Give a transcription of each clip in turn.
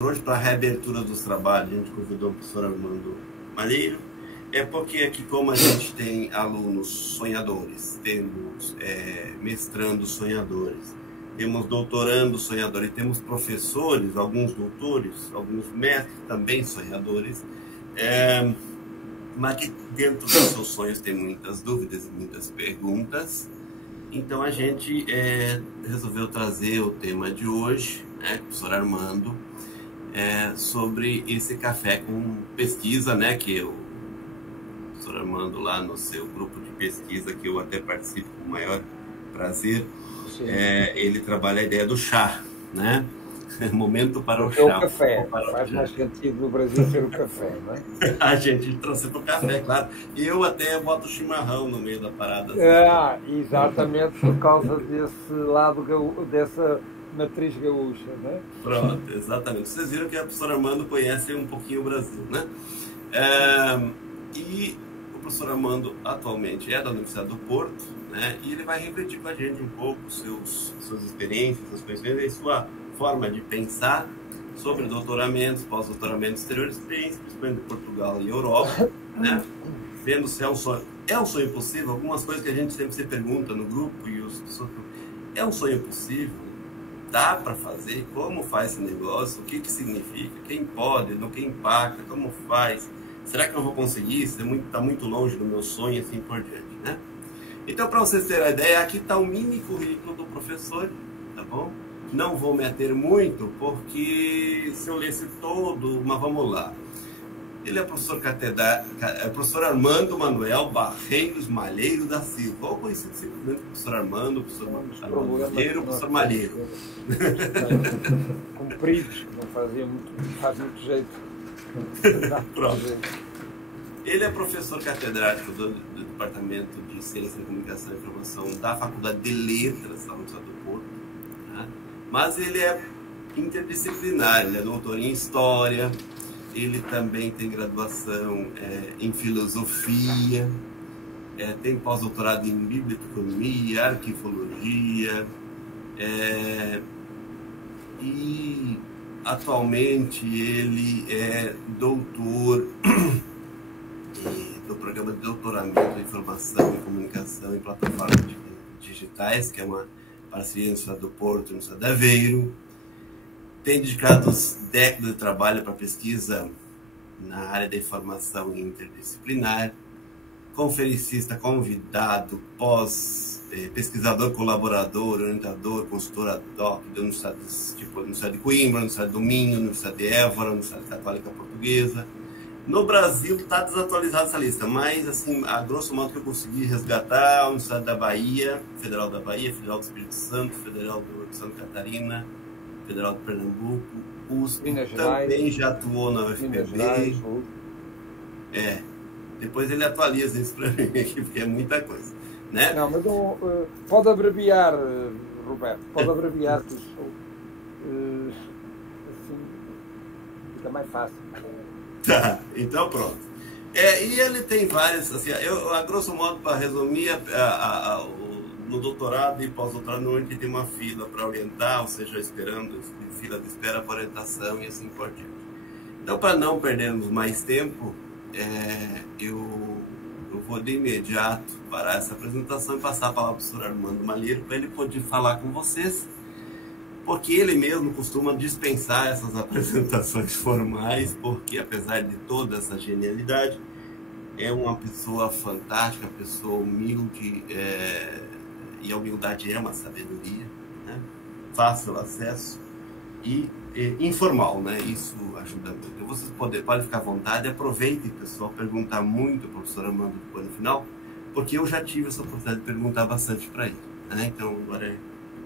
Hoje, para a reabertura dos trabalhos, a gente convidou o professor Armando Malheiro, porque aqui, como a gente tem alunos sonhadores, temos mestrandos sonhadores, temos doutorandos sonhadores, temos professores, alguns doutores, alguns mestres também sonhadores, mas que dentro dos seus sonhos tem muitas dúvidas e muitas perguntas. Então a gente resolveu trazer o tema de hoje, né, professor Armando, sobre esse café com pesquisa, né, que o professor Armando lá no seu grupo de pesquisa, que eu até participo com o maior prazer, ele trabalha a ideia do chá, né? Momento para o chá. O café, faz mais sentido no Brasil ser o café, não é? A gente trouxe para o café, claro. E eu até boto chimarrão no meio da parada. Assim. Exatamente por causa desse lado, dessa matriz gaúcha, né? Pronto, exatamente. Vocês viram que a professora Armando conhece um pouquinho o Brasil, né? E o professor Armando atualmente é da Universidade do Porto, né? E ele vai refletir com a gente um pouco suas experiências, seus conhecimentos e sua forma de pensar sobre doutoramentos, pós-doutoramentos exteriores, principalmente em Portugal e Europa, né? Vendo se é um sonho possível, algumas coisas que a gente sempre se pergunta no grupo e os pessoas é um sonho possível? Dá para fazer? Como faz esse negócio? O que significa? Quem pode? No que impacta? Como faz? Será que eu vou conseguir? Isso está muito longe do meu sonho e assim por diante, né? Então, para vocês terem a ideia, aqui está o mini currículo do professor, tá bom? Não vou meter muito, porque se eu lesse todo, mas vamos lá. Ele é professor Armando Manuel Barreiros Malheiro da Silva, ou conhecido simplesmente professor Armando, professor Malheiro, professor Malheiro. Compridos, não faz muito jeito. Pronto. Ele é professor catedrático do Departamento de Ciência, Comunicação e Informação da Faculdade de Letras da Universidade do Porto, né? Mas ele é interdisciplinar, ele é doutor em História, ele também tem graduação em Filosofia, tem pós-doutorado em Biblioteconomia, Arquivologia, e atualmente ele é doutor do programa de doutoramento em Informação e Comunicação em Plataformas Digitais, que é uma parceria da Universidade do Porto e da Universidade de Aveiro. Tem dedicado décadas de trabalho para pesquisa na área da informação interdisciplinar, conferencista convidado, pesquisador colaborador, orientador, consultor ad hoc da Universidade de Coimbra, Universidade do Minho, Universidade de Évora, Universidade Católica Portuguesa. No Brasil está desatualizada essa lista, mas assim, a grosso modo que eu consegui resgatar, a Universidade da Bahia, Federal da Bahia, Federal do Espírito Santo, Federal de Santa Catarina, Federal de Pernambuco, USP, também já atuou na UFPB. Depois ele atualiza isso para mim aqui, porque é muita coisa, né? Não, mas pode abreviar, Roberto, pode abreviar, que assim fica mais fácil. Tá, então pronto. E ele tem várias, assim, a grosso modo, para resumir, no doutorado e pós-doutorado, normalmente tem uma fila para orientar, ou seja, esperando, fila de espera para orientação e assim por diante. Então, para não perdermos mais tempo, eu vou de imediato parar essa apresentação e passar a palavra para o professor Armando Malheiro, para ele poder falar com vocês, porque ele mesmo costuma dispensar essas apresentações formais, porque apesar de toda essa genialidade, é uma pessoa fantástica, uma pessoa humilde, e a humildade é uma sabedoria, né? Fácil acesso e informal, né? Isso ajuda muito. Então, vocês podem ficar à vontade, aproveitem, pessoal, perguntar muito para o professor Armando depois no final, porque eu já tive essa oportunidade de perguntar bastante para ele, né? Então agora é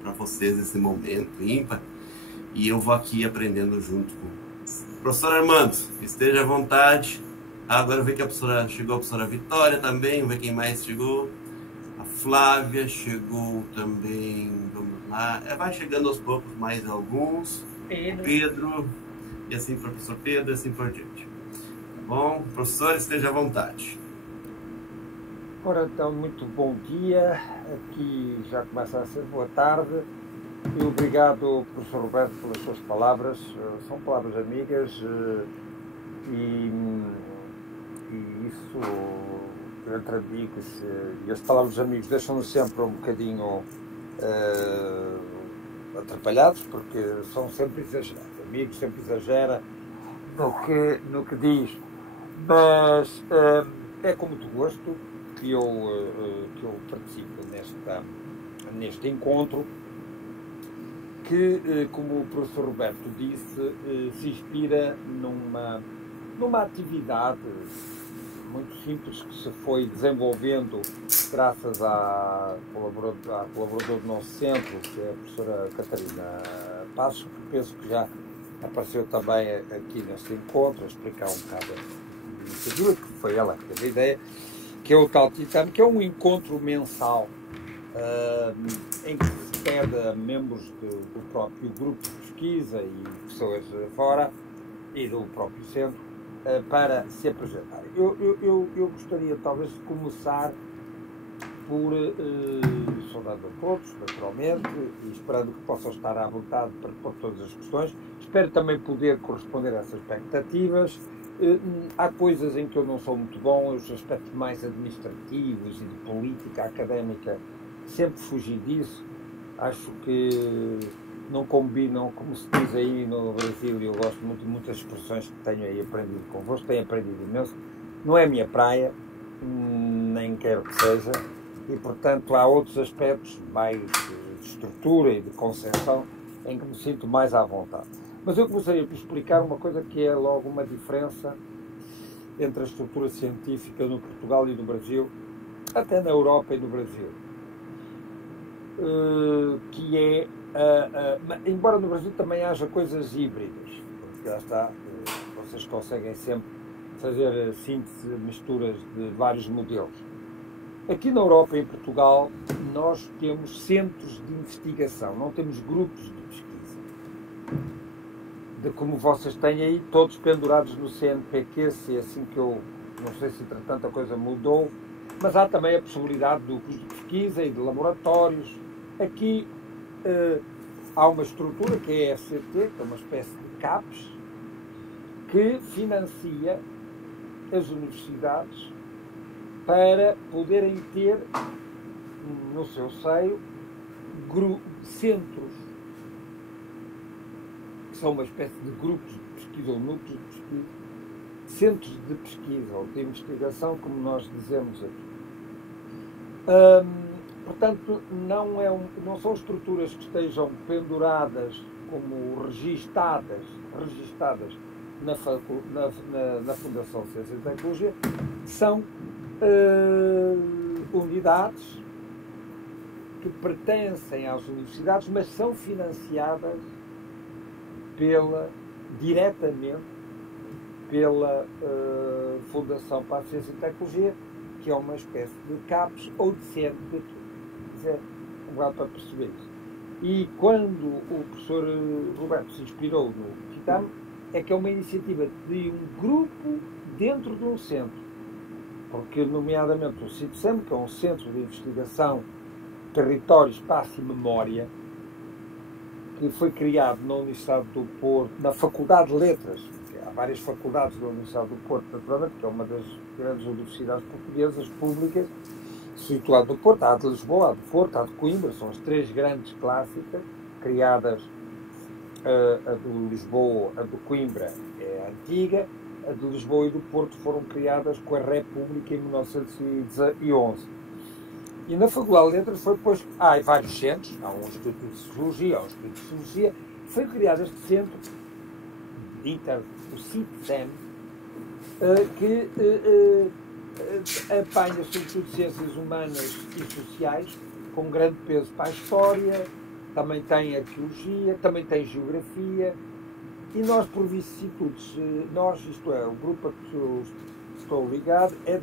para vocês esse momento ímpar, e eu vou aqui aprendendo junto com o professor Armando. Esteja à vontade. Agora eu vejo que chegou a professora Vitória também, vamos ver quem mais chegou. A Flávia chegou também, vamos lá. Vai chegando aos poucos mais alguns. Pedro, e assim para o professor Pedro, e assim por diante. Tá bom? Professor, esteja à vontade. Ora, então, muito bom dia. Aqui já começa a ser boa tarde. E obrigado, professor Roberto, pelas suas palavras. São palavras amigas e isso, entre amigos, e as palavras amigos deixam-nos sempre um bocadinho atrapalhados, porque são sempre exagerados. Amigos sempre exagera no que diz, mas é com muito gosto que eu participo neste encontro que, como o professor Roberto disse, se inspira numa atividade muito simples que se foi desenvolvendo graças à colaboradora do nosso centro, que é a professora Catarina Passos, que penso que já apareceu também aqui neste encontro, a explicar um bocado a iniciativa, que foi ela que teve a ideia, que é o tal Titano, que é um encontro mensal em que se pede a membros do próprio grupo de pesquisa e pessoas fora e do próprio centro para se apresentar. Eu gostaria talvez de começar por saudando a todos, naturalmente, e esperando que possam estar à vontade para pôr todas as questões. Espero também poder corresponder a essas expectativas. Há coisas em que eu não sou muito bom, os aspectos mais administrativos e de política académica, sempre fugi disso. Acho que não combinam, como se diz aí no Brasil, e eu gosto muito de muitas expressões que tenho aí aprendido convosco, tenho aprendido imenso. Não é a minha praia, nem quero que seja, e portanto há outros aspectos mais de estrutura e de concepção em que me sinto mais à vontade. Mas eu gostaria de explicar uma coisa que é logo uma diferença entre a estrutura científica no Portugal e no Brasil, até na Europa e no Brasil, que é, embora no Brasil também haja coisas híbridas, porque lá está, vocês conseguem sempre fazer síntese, misturas de vários modelos. Aqui na Europa e em Portugal nós temos centros de investigação, não temos grupos de pesquisa. De como vocês têm aí, todos pendurados no CNPq, se é assim que eu não sei se entretanto a coisa mudou, mas há também a possibilidade de grupos de pesquisa e de laboratórios. Aqui há uma estrutura que é a FCT, que é uma espécie de CAPES, que financia as universidades para poderem ter no seu seio centros que são uma espécie de grupos de pesquisa ou núcleos de pesquisa, centros de pesquisa ou de investigação, como nós dizemos aqui. Portanto, não são estruturas que estejam penduradas como registadas na Fundação Ciência e Tecnologia, são unidades que pertencem às universidades, mas são financiadas diretamente pela Fundação para a Ciência e Tecnologia, que é uma espécie de CAPES ou de CNPq. Para perceber isso. E quando o professor Roberto se inspirou no CITAM, é que é uma iniciativa de um grupo dentro de um centro, porque nomeadamente o CITSEM, que é um centro de investigação, território, espaço e memória, que foi criado na Universidade do Porto, na Faculdade de Letras, há várias faculdades da Universidade do Porto, naturalmente, que é uma das grandes universidades portuguesas públicas, situado no Porto. Há de Lisboa, há de Porto, há de Coimbra, são as três grandes clássicas, criadas, a de Lisboa, a de Coimbra é a antiga, a de Lisboa e do Porto foram criadas com a República em 1911. E na Faculdade de Letras foi depois, há vários centros, há um Instituto de Sociologia, há um Instituto de Sociologia, foi criado este centro, o CITSEM, que apanha sobretudo ciências humanas e sociais, com grande peso para a história, também tem arqueologia, também tem geografia, e nós, por vicissitudes, isto é, o grupo a que eu estou ligado, é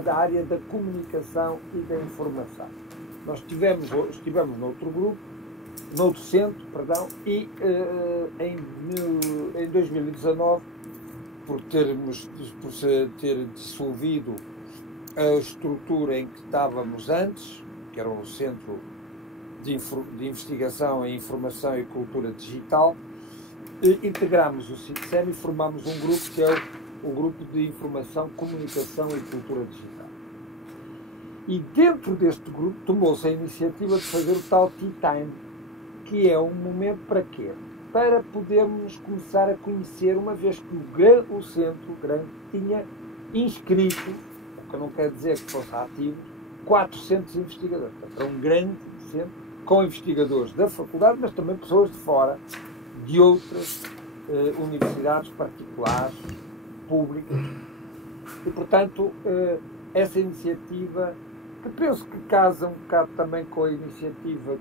da área da comunicação e da informação. Nós estivemos noutro centro, e em 2019, por ter dissolvido a estrutura em que estávamos antes, que era um centro de investigação em informação e cultura digital, integramos o CITSEM e formamos um grupo que é o Grupo de Informação, Comunicação e Cultura Digital. E dentro deste grupo tomou-se a iniciativa de fazer o tal Tea Time, que é um momento para quê? Para podermos começar a conhecer, uma vez que o centro grande tinha inscrito, o que não quer dizer que fosse ativo, 400 investigadores. Portanto, era um grande centro com investigadores da faculdade, mas também pessoas de fora, de outras universidades particulares, públicas. E, portanto, essa iniciativa, que penso que casa um bocado também com a iniciativa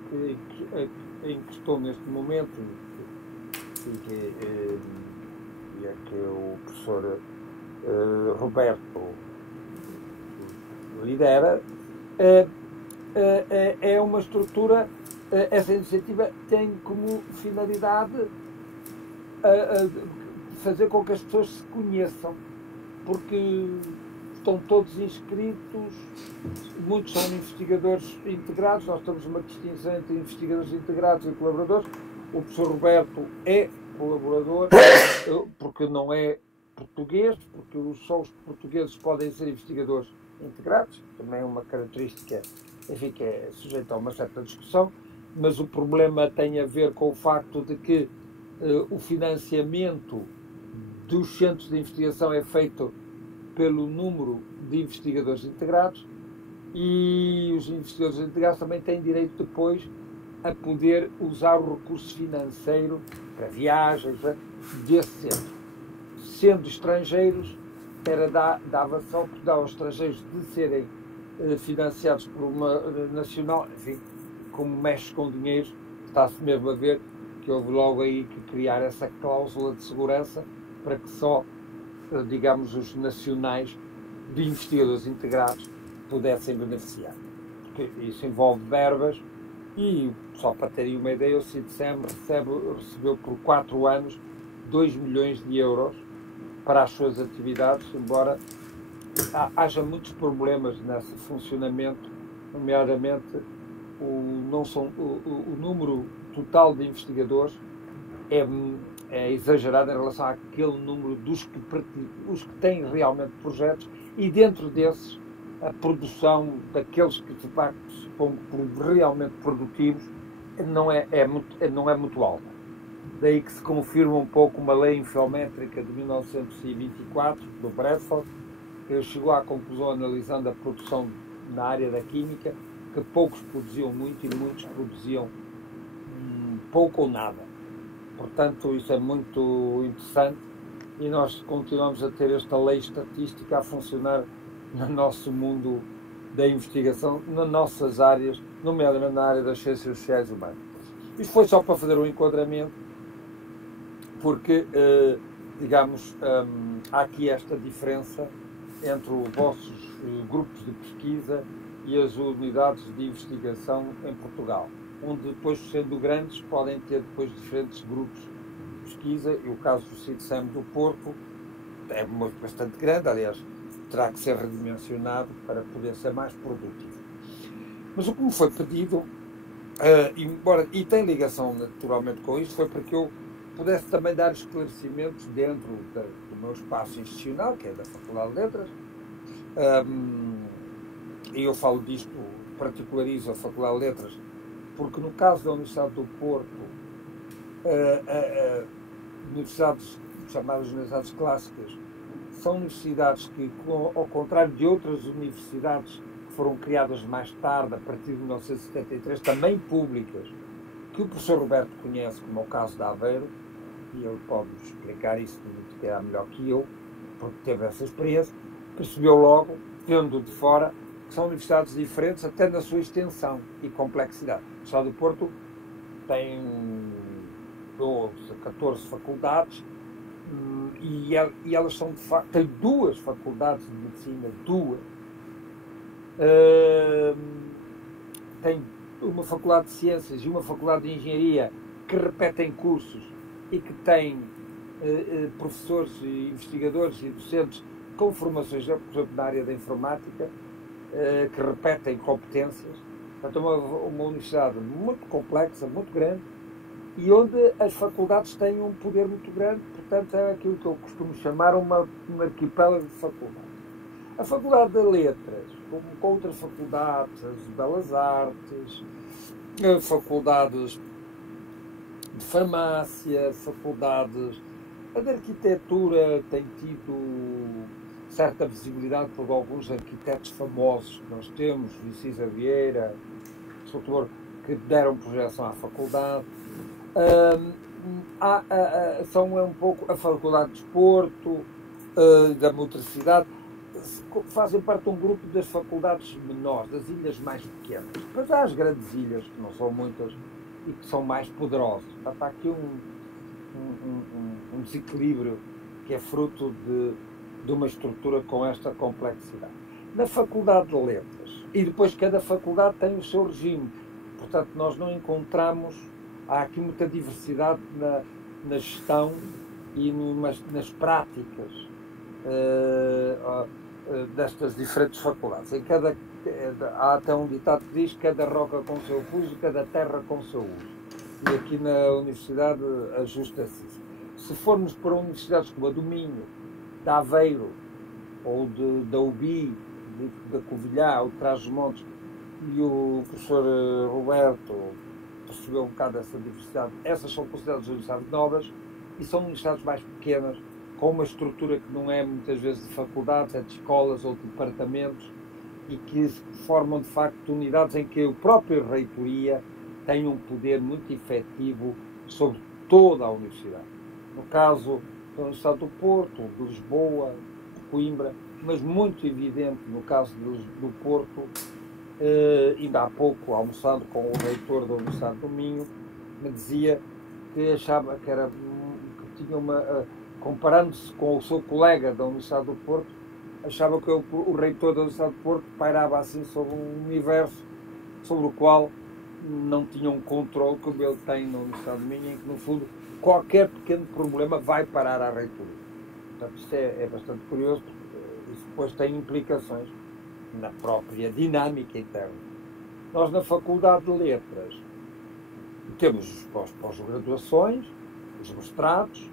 em que estou neste momento, e é que o professor Roberto lidera, é uma estrutura, essa iniciativa tem como finalidade fazer com que as pessoas se conheçam, porque estão todos inscritos, muitos são investigadores integrados, nós temos uma distinção entre investigadores integrados e colaboradores. O professor Roberto é colaborador, porque não é português, porque só os portugueses podem ser investigadores integrados, também é uma característica, enfim, que é sujeita a uma certa discussão, mas o problema tem a ver com o facto de que o financiamento dos centros de investigação é feito pelo número de investigadores integrados, e os investigadores integrados também têm direito depois a poder usar o recurso financeiro para viagens desse centro. Sendo estrangeiros, dava-se a oportunidade aos estrangeiros de serem financiados por uma nacional. Enfim, como mexe com dinheiro, está-se mesmo a ver que houve logo aí que criar essa cláusula de segurança para que só, digamos, os nacionais de investigadores integrados pudessem beneficiar. Porque isso envolve verbas e, só para terem uma ideia, o CITSEM recebeu por 4 anos 2 milhões de euros para as suas atividades, embora haja muitos problemas nesse funcionamento, nomeadamente o número total de investigadores é exagerado em relação àquele número dos que têm realmente projetos, e dentro desses a produção daqueles que de facto se põem por realmente produtivos não é muito alta. Daí que se confirma um pouco uma lei infométrica de 1924, do Bradford, que chegou à conclusão, analisando a produção na área da química, que poucos produziam muito e muitos produziam pouco ou nada. Portanto, isso é muito interessante, e nós continuamos a ter esta lei estatística a funcionar no nosso mundo da investigação, nas nossas áreas, nomeadamente na área das ciências sociais e humanas. Isto foi só para fazer um enquadramento, porque, digamos, há aqui esta diferença entre os vossos grupos de pesquisa e as unidades de investigação em Portugal, onde depois, sendo grandes, podem ter depois diferentes grupos de pesquisa, e o caso do CITSEM do Porto é bastante grande, aliás, terá que ser redimensionado para poder ser mais produtivo. Mas o que me foi pedido, e tem ligação naturalmente com isto, foi porque eu pudesse também dar esclarecimentos dentro do meu espaço institucional, que é da Faculdade de Letras, e eu falo disto, particularizo a Faculdade de Letras, porque no caso da Universidade do Porto, universidades chamadas universidades clássicas são universidades que, ao contrário de outras universidades que foram criadas mais tarde, a partir de 1973, também públicas, que o professor Roberto conhece, como é o caso da Aveiro, e ele pode explicar isso melhor que eu, porque teve essa experiência, percebeu logo, vendo de fora, que são universidades diferentes até na sua extensão e complexidade. A Universidade do Porto tem 12, 14 faculdades, e elas são, de facto, tem 2 faculdades de medicina, 2. Tem uma faculdade de ciências e uma faculdade de engenharia que repetem cursos e que têm professores e investigadores e docentes com formações, por exemplo, na área da informática, que repetem competências. Portanto, uma universidade muito complexa, muito grande, e onde as faculdades têm um poder muito grande. Portanto, é aquilo que eu costumo chamar um arquipélago de faculdades. A Faculdade de Letras, como com outras faculdades, as Belas Artes, faculdades de farmácia, faculdades... A de arquitetura tem tido certa visibilidade por alguns arquitetos famosos que nós temos, Vicisa Vieira, escultor, que deram projeção à faculdade. São um pouco a Faculdade de Desporto, da Motricidade, fazem parte de um grupo das faculdades menores, das ilhas mais pequenas. Mas há as grandes ilhas, que não são muitas, e que são mais poderosas. Está aqui um desequilíbrio que é fruto de uma estrutura com esta complexidade. Na Faculdade de Letras, e depois cada faculdade tem o seu regime, portanto nós não encontramos, há aqui muita diversidade na gestão e nas práticas destas diferentes faculdades. Há até um ditado que diz: cada roca com seu fuso, cada terra com seu uso. E aqui na universidade ajusta-se isso. Se formos para universidades como a do Minho, da Aveiro, ou da UBI, da Covilhã, ou de Trás-os-Montes, e o professor Roberto percebeu um bocado essa diversidade, essas são consideradas universidades novas e são universidades mais pequenas, com uma estrutura que não é muitas vezes de faculdades, é de escolas ou de departamentos, e que formam de facto unidades em que a própria reitoria tem um poder muito efetivo sobre toda a universidade. No caso da Universidade do Porto, de Lisboa, de Coimbra, mas muito evidente no caso do Porto. Ainda há pouco, almoçando com o reitor da Universidade do Minho, me dizia que achava que tinha comparando-se com o seu colega da Universidade do Porto, achava que o reitor da Universidade do Porto pairava assim sobre um universo sobre o qual não tinha um controle como ele tem na Universidade do Minho, em que no fundo qualquer pequeno problema vai parar à reitoria. Portanto, isto é bastante curioso, porque isso depois tem implicações na própria dinâmica interna. Nós na Faculdade de Letras temos as pós-graduações, os mestrados,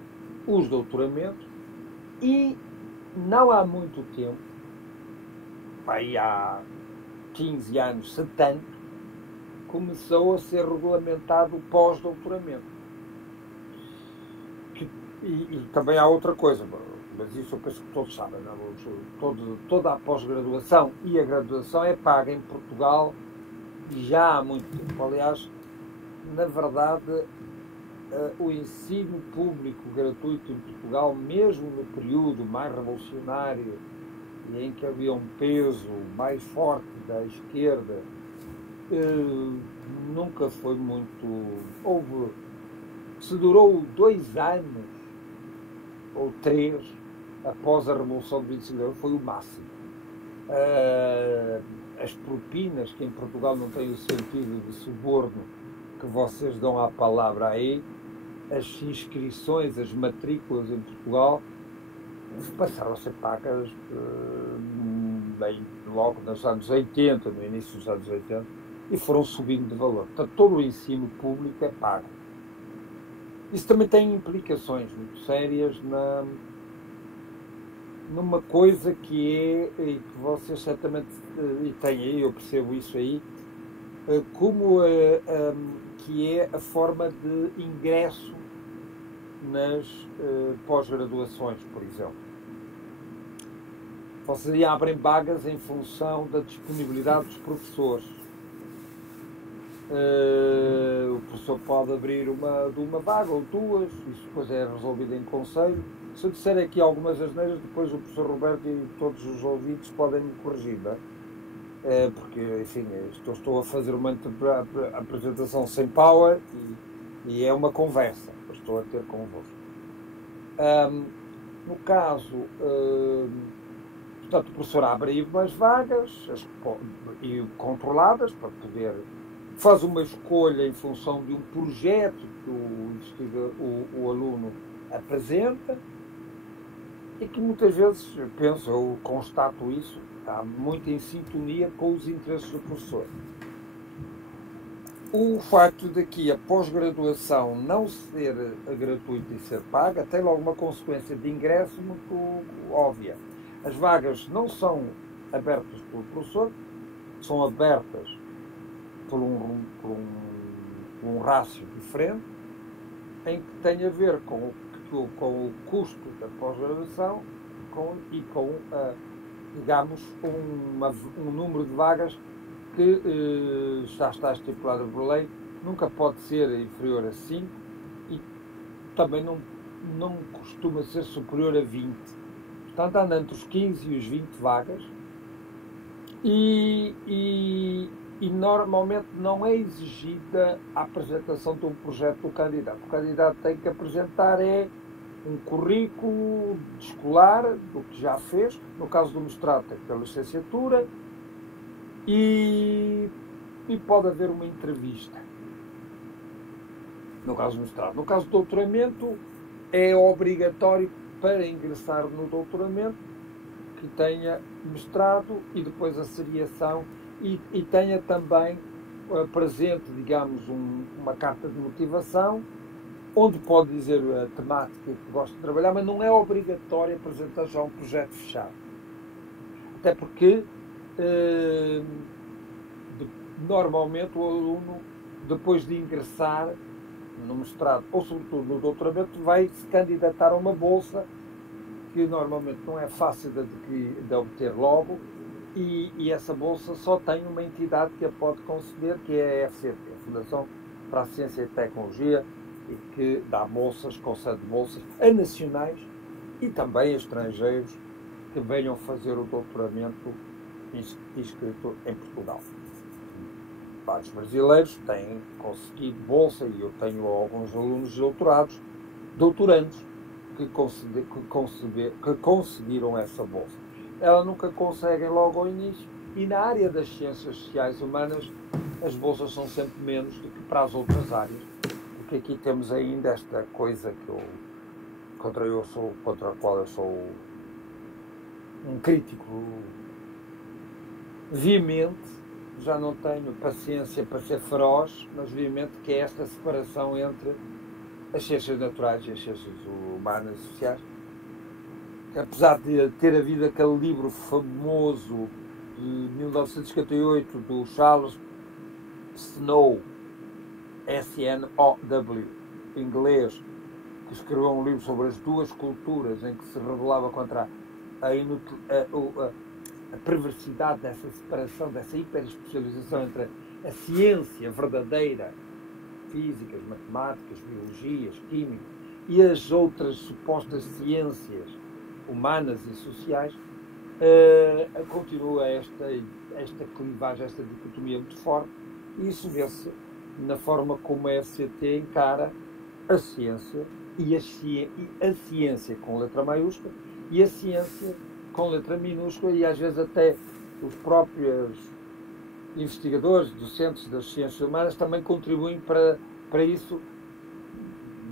os doutoramentos, e não há muito tempo, aí há 15 anos, se tanto, começou a ser regulamentado o pós-doutoramento. E também há outra coisa, mas isso eu penso que todos sabem, não? Toda a pós-graduação e a graduação é paga em Portugal já há muito tempo. Aliás, na verdade, o ensino público gratuito em Portugal, mesmo no período mais revolucionário e em que havia um peso mais forte da esquerda, nunca foi muito... Se durou 2 anos ou 3 após a Revolução de 25 de Abril, foi o máximo. As propinas, que em Portugal não têm o sentido de suborno que vocês dão à palavra aí, as inscrições, as matrículas em Portugal passaram a ser pagas bem logo nos anos 80, no início dos anos 80, e foram subindo de valor. Portanto, todo o ensino público é pago. Isso também tem implicações muito sérias numa coisa que é, e que vocês certamente e têm aí, eu percebo isso aí, que é a forma de ingresso nas pós-graduações, por exemplo. Vocês abrem vagas em função da disponibilidade dos professores. O professor pode abrir uma vaga ou 2, isso depois é resolvido em conselho. Se eu disser aqui algumas asneiras, depois o professor Roberto e todos os ouvintes podem me corrigir, não é? Porque, enfim, estou a fazer uma apresentação sem power e é uma conversa que estou a ter convosco. No caso, portanto, o professor abre aí umas vagas e controladas para poder... faz uma escolha em função de um projeto que o aluno apresenta e que muitas vezes, eu constato isso, está muito em sintonia com os interesses do professor. o facto de que a pós-graduação não ser gratuita e ser paga tem logo uma consequência de ingresso muito óbvia. As vagas não são abertas pelo professor, são abertas por um rácio diferente, em que tem a ver com o custo da pós-graduação e com, digamos, um número de vagas que já está estipulado por lei, nunca pode ser inferior a 5 e também não costuma ser superior a 20. Portanto, anda entre os 15 e os 20 vagas e normalmente não é exigida a apresentação de um projeto do candidato. O candidato tem que apresentar um currículo escolar do que já fez, no caso do mestrado tem que ter licenciatura e pode haver uma entrevista. No caso do mestrado. No caso do doutoramento, é obrigatório para ingressar no doutoramento que tenha mestrado e depois a seriação e tenha também presente, digamos, uma carta de motivação, onde pode dizer a temática que gosta de trabalhar, mas não é obrigatório apresentar já um projeto fechado. Até porque, normalmente, o aluno, depois de ingressar no mestrado, ou sobretudo no doutoramento, vai se candidatar a uma bolsa que normalmente não é fácil de obter logo, e essa bolsa só tem uma entidade que a pode conceder, que é a FCT, a Fundação para a Ciência e Tecnologia, e que dá bolsas, concede bolsas a nacionais e também a estrangeiros que venham fazer o doutoramento inscrito em Portugal. Vários brasileiros têm conseguido bolsa e eu tenho alguns alunos doutorandos que conseguiram essa bolsa. Elas nunca conseguem logo ao início e na área das ciências sociais e humanas as bolsas são sempre menos do que para as outras áreas, porque aqui temos ainda esta coisa contra a qual eu sou um crítico veemente, já não tenho paciência para ser feroz, mas veemente, que é esta separação entre as ciências naturais e as ciências humanas e sociais. Apesar de ter havido aquele livro famoso de 1958 do Charles Snow, S-N-O-W, inglês, que escreveu um livro sobre as duas culturas, em que se rebelava contra a perversidade dessa separação, dessa hiperespecialização entre a ciência verdadeira, físicas, matemáticas, biologias, química, e as outras supostas ciências humanas e sociais, continua esta clivagem, esta dicotomia muito forte, e isso vê-se na forma como a FCT encara a ciência, e a ciência com letra maiúscula e a ciência com letra minúscula, e às vezes até os próprios investigadores, docentes das ciências humanas também contribuem para isso,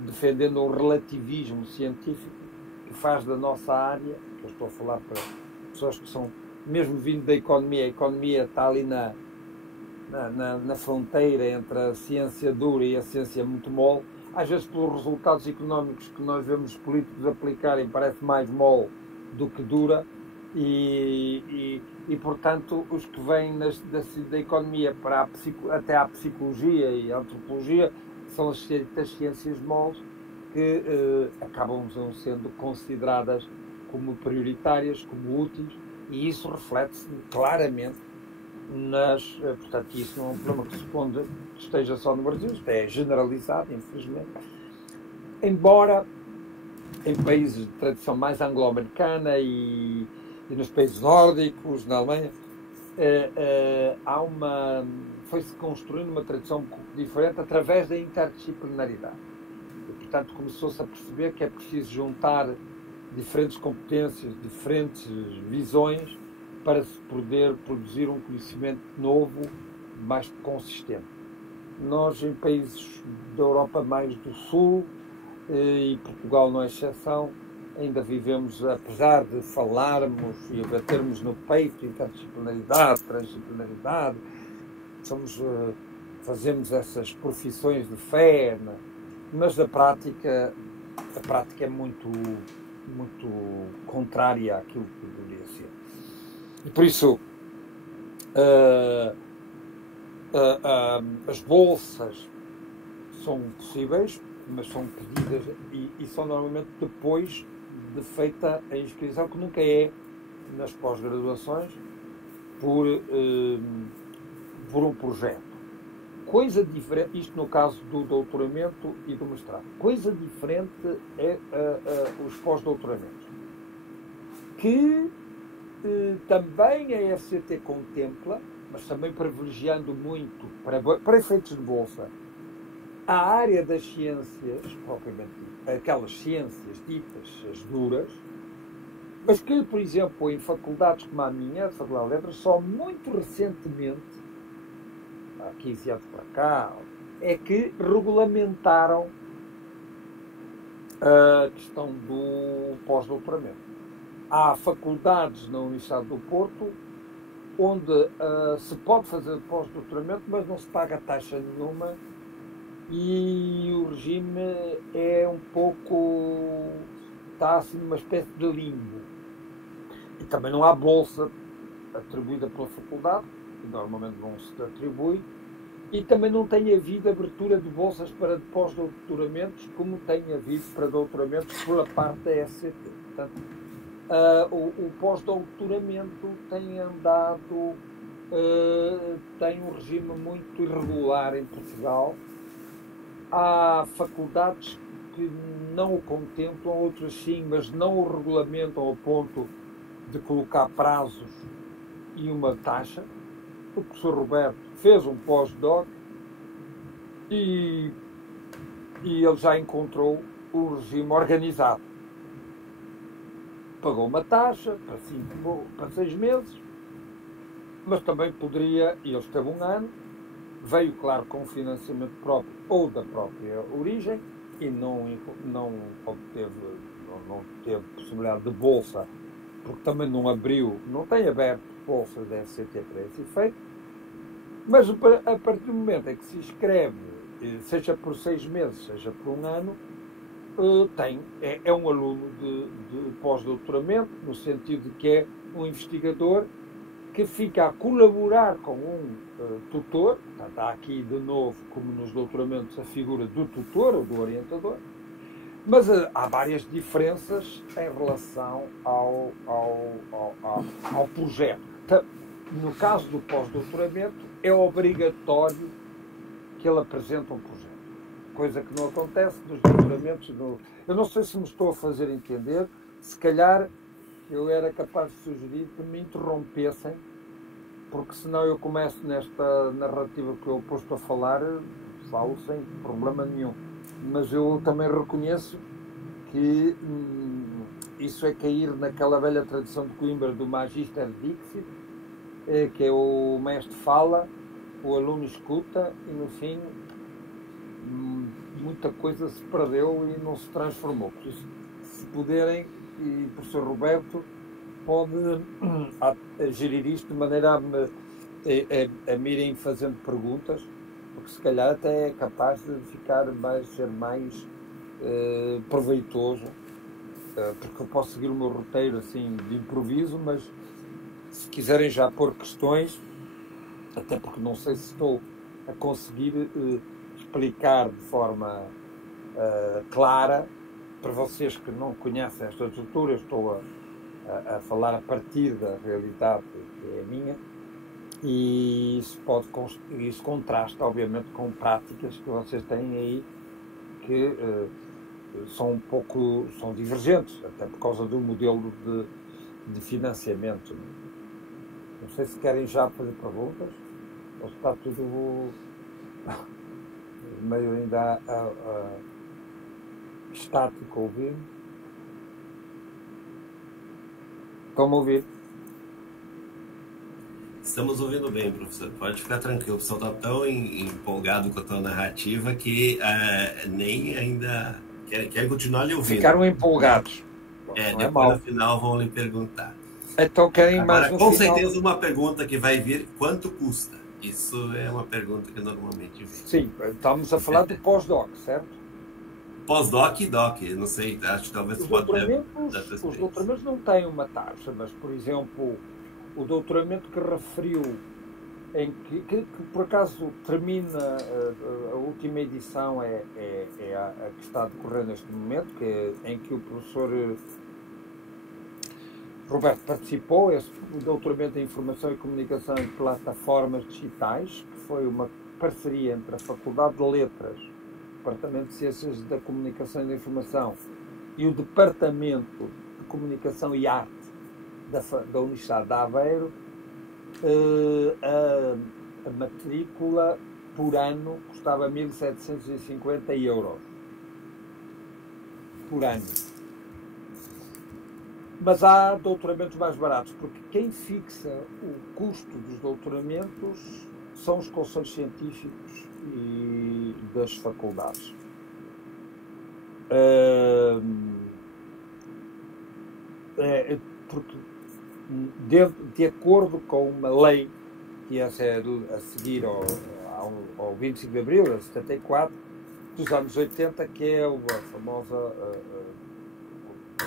defendendo um relativismo científico que faz da nossa área, que eu estou a falar para pessoas que são, mesmo vindo da economia, a economia está ali na fronteira entre a ciência dura e a ciência muito mole, às vezes pelos resultados económicos que nós vemos os políticos aplicarem, parece mais mole do que dura, e portanto, os que vêm da economia até à psicologia e à antropologia são as ciências moles que acabam sendo consideradas como prioritárias, como úteis, e isso reflete-se claramente portanto, isso não é um problema que esteja só no Brasil, isto é generalizado, infelizmente. Embora em países de tradição mais anglo-americana e nos países nórdicos, na Alemanha, foi-se construindo uma tradição um pouco diferente através da interdisciplinaridade. E, portanto, começou-se a perceber que é preciso juntar diferentes competências, diferentes visões, para se poder produzir um conhecimento novo, mais consistente. Nós, em países da Europa mais do Sul, e Portugal não é exceção, ainda vivemos, apesar de falarmos e batermos no peito interdisciplinaridade, transdisciplinaridade, somos fazemos essas profissões de fé, né? Mas a prática é muito contrária àquilo que deveria ser. E por isso as bolsas são possíveis, mas são pedidas e são normalmente depois de feita a inscrição, que nunca é nas pós-graduações, por um projeto. Coisa diferente, isto no caso do doutoramento e do mestrado, coisa diferente é os pós-doutoramentos, que também a FCT contempla, mas também privilegiando muito, para efeitos de bolsa, a área das ciências, propriamente aquelas ciências ditas as duras, mas que, por exemplo, em faculdades como a minha, a Faculdade de Letras, só muito recentemente, há 15 anos para cá, é que regulamentaram a questão do pós-doutoramento. Há faculdades na Universidade do Porto onde se pode fazer pós-doutoramento, mas não se paga taxa nenhuma e o regime é um pouco... está assim numa espécie de limbo. E também não há bolsa atribuída pela faculdade, que normalmente não se atribui, e também não tem havido abertura de bolsas para pós-doutoramentos, como tem havido para doutoramentos pela parte da FCT. Portanto, o pós-doutoramento tem andado, tem um regime muito irregular em Portugal. Há faculdades que não o contemplam, outras sim, mas não o regulamentam ao ponto de colocar prazos e uma taxa. O professor Roberto fez um pós-doc e ele já encontrou um regime organizado. Pagou uma taxa para 6 meses, mas também poderia, e ele esteve um ano, veio, claro, com financiamento próprio ou da própria origem e não teve possibilidade de bolsa, porque também não tem aberto bolsa da FCT para esse efeito, mas a partir do momento em que se inscreve, seja por 6 meses, seja por um ano, é um aluno de pós-doutoramento, no sentido de que é um investigador que fica a colaborar com um tutor. Portanto, há aqui de novo, como nos doutoramentos, a figura do tutor ou do orientador, mas há várias diferenças em relação ao projeto. No caso do pós-doutoramento, é obrigatório que ele apresente um projeto, coisa que não acontece nos doutoramentos. Eu não sei se me estou a fazer entender, se calhar eu era capaz de sugerir que me interrompessem, porque senão eu começo nesta narrativa que eu posto a falar, falo sem problema nenhum. Mas eu também reconheço que isso é cair naquela velha tradição de Coimbra do Magister Dixit, que é o mestre fala, o aluno escuta e no fim muita coisa se perdeu e não se transformou. Por isso, se puderem, e o professor Roberto pode gerir isto de maneira a me irem fazendo perguntas, porque se calhar até é capaz de ser mais proveitoso, porque eu posso seguir o meu roteiro assim de improviso, mas se quiserem já pôr questões, até porque não sei se estou a conseguir explicar de forma clara para vocês que não conhecem esta estrutura. Eu estou a falar a partir da realidade que é a minha, e isso contrasta obviamente com práticas que vocês têm aí que são divergentes, até por causa do modelo de financiamento. Não sei se querem já fazer perguntas ou se está tudo meio ainda estático a ouvir. Estão-me a ouvir? Estamos ouvindo bem, professor. Pode ficar tranquilo. O pessoal está tão empolgado com a tua narrativa que nem ainda quer continuar lhe ouvindo. Ficaram empolgados. Depois no final vão lhe perguntar. Então querem agora, mais no com final... certeza uma pergunta que vai vir: quanto custa? Isso é uma pergunta que normalmente vem. Sim, estamos a falar do pós-doc, certo? Pós-doc e doc, não sei, acho que talvez Os pode ter. doutoramentos não têm uma taxa, mas, por exemplo, o doutoramento que referiu, em que por acaso termina, a última edição é a que está a decorrer neste momento, em que o professor Roberto participou, o doutoramento em Informação e Comunicação em Plataformas Digitais, que foi uma parceria entre a Faculdade de Letras, o Departamento de Ciências da Comunicação e da Informação e o Departamento de Comunicação e Arte da Universidade de Aveiro. A matrícula por ano custava 1.750 euros por ano. Mas há doutoramentos mais baratos, porque quem fixa o custo dos doutoramentos são os conselhos científicos e das faculdades. Porque de acordo com uma lei que essa é a seguir ao 25 de Abril, de 74, dos anos 80, que é a famosa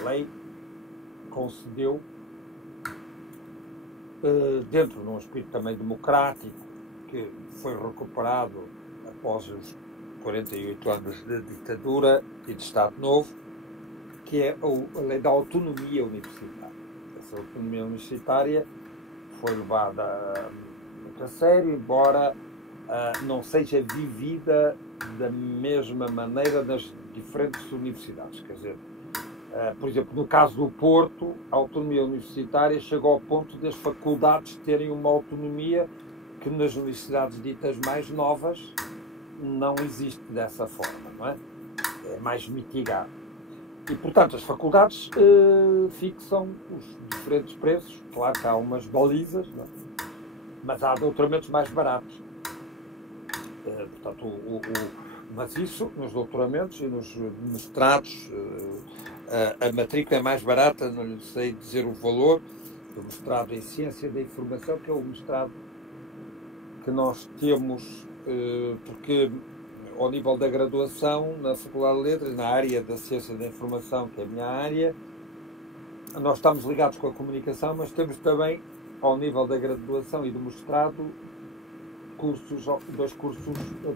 lei concedeu, dentro de um espírito também democrático, que foi recuperado após os 48 anos de ditadura e de Estado Novo, que é a lei da autonomia universitária. Essa autonomia universitária foi levada muito a sério, embora não seja vivida da mesma maneira nas diferentes universidades. Quer dizer, por exemplo, no caso do Porto, a autonomia universitária chegou ao ponto das faculdades terem uma autonomia que nas universidades ditas mais novas não existe dessa forma, não é? É mais mitigado. E, portanto, as faculdades fixam os diferentes preços. Claro que há umas balizas, não é? Mas há doutoramentos mais baratos. Portanto, mas isso, nos doutoramentos e nos mestrados, a matrícula é mais barata, não lhe sei dizer o valor, do mestrado em Ciência da Informação, que é o mestrado que nós temos, porque ao nível da graduação, na Faculdade de Letras, na área da Ciência da Informação, que é a minha área, nós estamos ligados com a comunicação, mas temos também, ao nível da graduação e do mestrado, dois cursos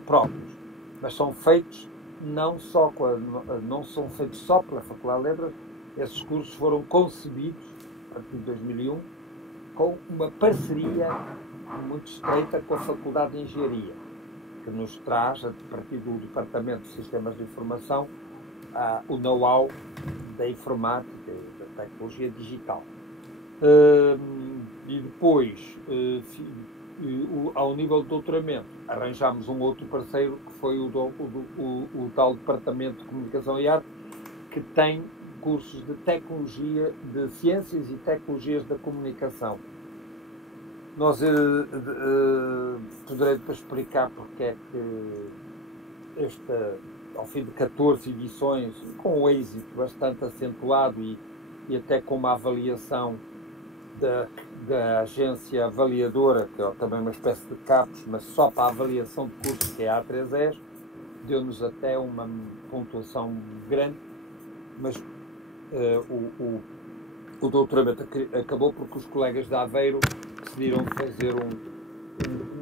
próprios, mas são feitos não são feitos só pela Faculdade de Letras. Esses cursos foram concebidos, a partir de 2001, com uma parceria muito estreita com a Faculdade de Engenharia, que nos traz, a partir do Departamento de Sistemas de Informação, o know-how da informática e da tecnologia digital. E depois, ao nível do doutoramento, arranjámos um outro parceiro, que foi o tal Departamento de Comunicação e Arte, que tem cursos de tecnologia, de ciências e tecnologias da comunicação. Nós poderei depois explicar porque é que ao fim de 14 edições, com um êxito bastante acentuado e até com uma avaliação da agência avaliadora, que é também uma espécie de CAPES, mas só para a avaliação de cursos, que é a A3S, deu-nos até uma pontuação grande, mas o doutoramento acabou porque os colegas de Aveiro decidiram fazer um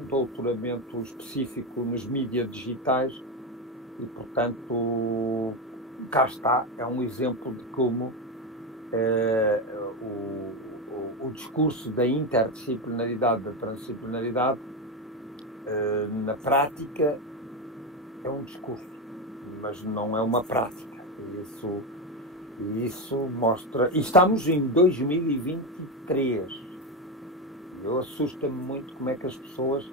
doutoramento específico nos mídias digitais e, portanto, cá está, é um exemplo de como o discurso da interdisciplinaridade, da transdisciplinaridade, na prática é um discurso, mas não é uma prática. E isso mostra... E estamos em 2023. Eu assusta-me muito como é que as pessoas,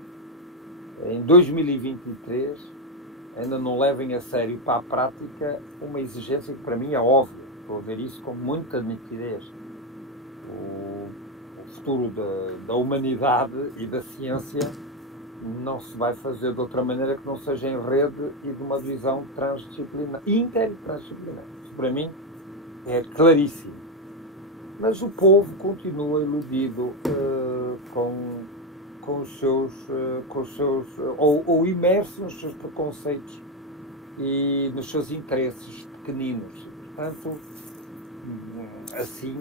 em 2023, ainda não levem a sério para a prática uma exigência que para mim é óbvia. Estou a ver isso com muita nitidez. O futuro da humanidade e da ciência não se vai fazer de outra maneira que não seja em rede e de uma visão transdisciplinar, inter e transdisciplinar. Isso para mim é claríssimo. Mas o povo continua iludido com ou imerso nos seus preconceitos e nos seus interesses pequeninos. Portanto, assim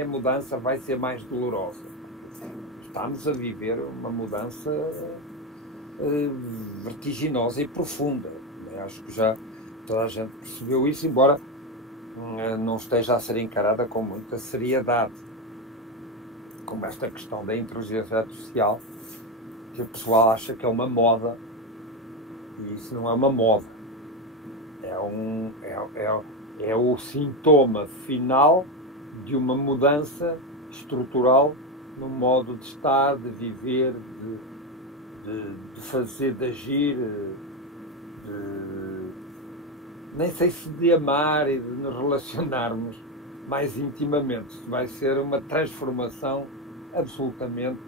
a mudança vai ser mais dolorosa. Estamos a viver uma mudança vertiginosa e profunda. Acho que já toda a gente percebeu isso, embora não esteja a ser encarada com muita seriedade, como esta questão da inteligência artificial, que o pessoal acha que é uma moda, e isso não é uma moda. É o sintoma final de uma mudança estrutural no modo de estar, de viver, de fazer, de agir, nem sei se de amar e de nos relacionarmos mais intimamente. Vai ser uma transformação absolutamente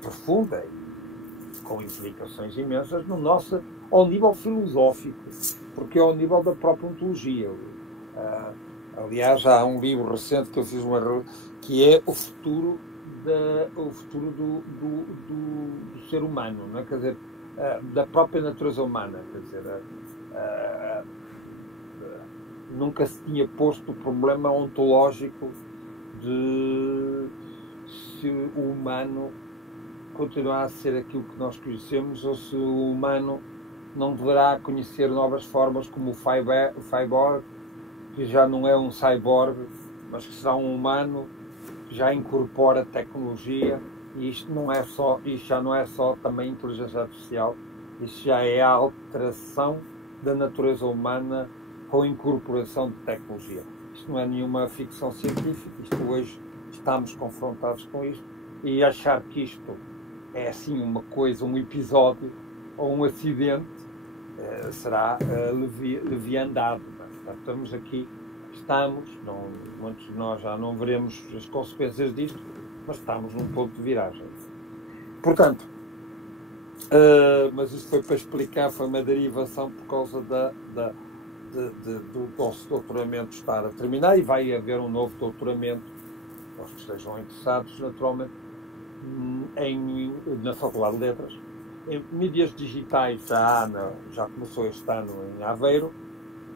profunda e com implicações imensas ao nível filosófico, porque é ao nível da própria ontologia. Aliás, há um livro recente que eu fiz que é o futuro do ser humano, não é? Quer dizer, da própria natureza humana. Quer dizer, nunca se tinha posto o problema ontológico de se o humano continuar a ser aquilo que nós conhecemos ou se o humano não deverá conhecer novas formas, como o cyborg, que já não é um cyborg, mas que será um humano que já incorpora tecnologia. E isto já não é só também inteligência artificial, isto já é a alteração da natureza humana com incorporação de tecnologia. Isto não é nenhuma ficção científica, isto hoje estamos confrontados com isto, e achar que isto é assim uma coisa, um episódio ou um acidente, será leviandade. Portanto, muitos de nós já não veremos as consequências disto, mas estamos num ponto de viragem. Portanto, mas isto foi para explicar, foi uma derivação por causa do nosso doutoramento estar a terminar, e vai haver um novo doutoramento, aos que estejam interessados, naturalmente, na Faculdade de Letras. Em mídias digitais já começou este ano em Aveiro,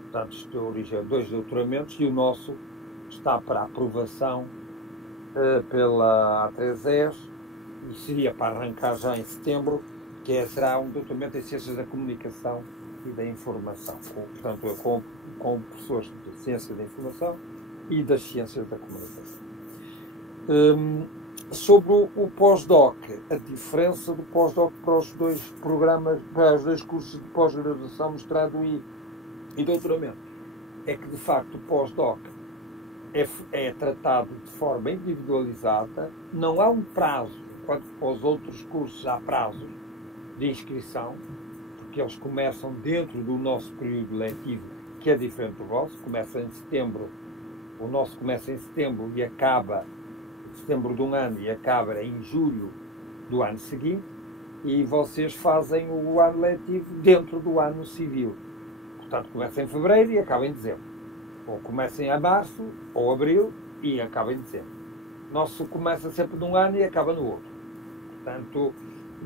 portanto isto deu origem a 2 doutoramentos, e o nosso está para aprovação pela A3ES, e seria para arrancar já em setembro, será um doutoramento em Ciências da Comunicação e da Informação, com professores de Ciências da Informação e das Ciências da Comunicação. Sobre o pós-doc, a diferença do pós-doc para os dois programas, para os 2 cursos de pós-graduação, mestrado e doutoramento, é que de facto o pós-doc é tratado de forma individualizada, não há um prazo, enquanto que para os outros cursos há prazos de inscrição, porque eles começam dentro do nosso período letivo, que é diferente do vosso, começa em setembro, o nosso começa em setembro e acaba em setembro de um ano e acaba em julho do ano seguinte, e vocês fazem o ano letivo dentro do ano civil. Portanto, começa em fevereiro e acaba em dezembro. Ou começa em março ou abril e acaba em dezembro. Nosso começa sempre num ano e acaba no outro. Portanto,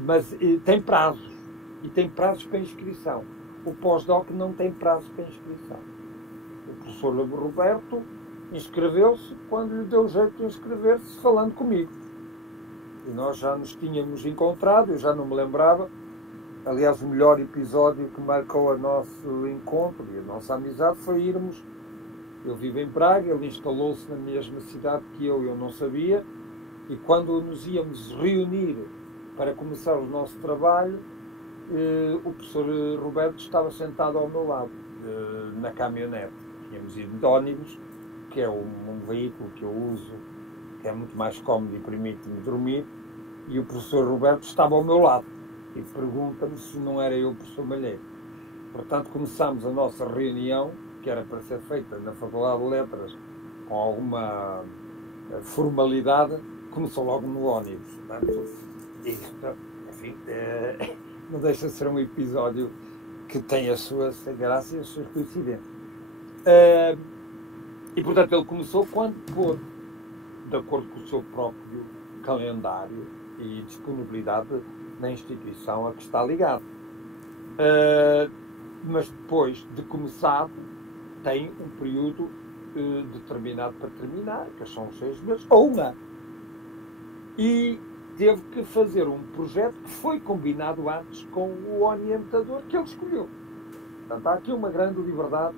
mas tem prazos. E tem prazos para inscrição. O pós-doc não tem prazo para inscrição. O professor Roberto inscreveu-se quando lhe deu jeito de inscrever-se, falando comigo. E nós já nos tínhamos encontrado, eu já não me lembrava. Aliás, o melhor episódio que marcou o nosso encontro e a nossa amizade foi irmos. Eu vivo em Praga, ele instalou-se na mesma cidade que eu não sabia, e quando nos íamos reunir para começar o nosso trabalho, o professor Roberto estava sentado ao meu lado, na caminhonete. Tínhamos ido de ônibus, que é um veículo que eu uso, que é muito mais cómodo e permite-me dormir, e o professor Roberto estava ao meu lado e pergunta-me se não era eu o professor Malheiro. Portanto, começámos a nossa reunião, que era para ser feita na Faculdade de Letras com alguma formalidade, começou logo no ônibus. Portanto, isto, enfim, não deixa de ser um episódio que tem a sua graça e as suas coincidências. E, portanto, ele começou quando pôde. de acordo com o seu próprio calendário e disponibilidade na instituição a que está ligado. Mas depois de começado, tem um período determinado para terminar, que são 6 meses, ou um ano. E teve que fazer um projeto que foi combinado antes com o orientador que ele escolheu. Portanto, há aqui uma grande liberdade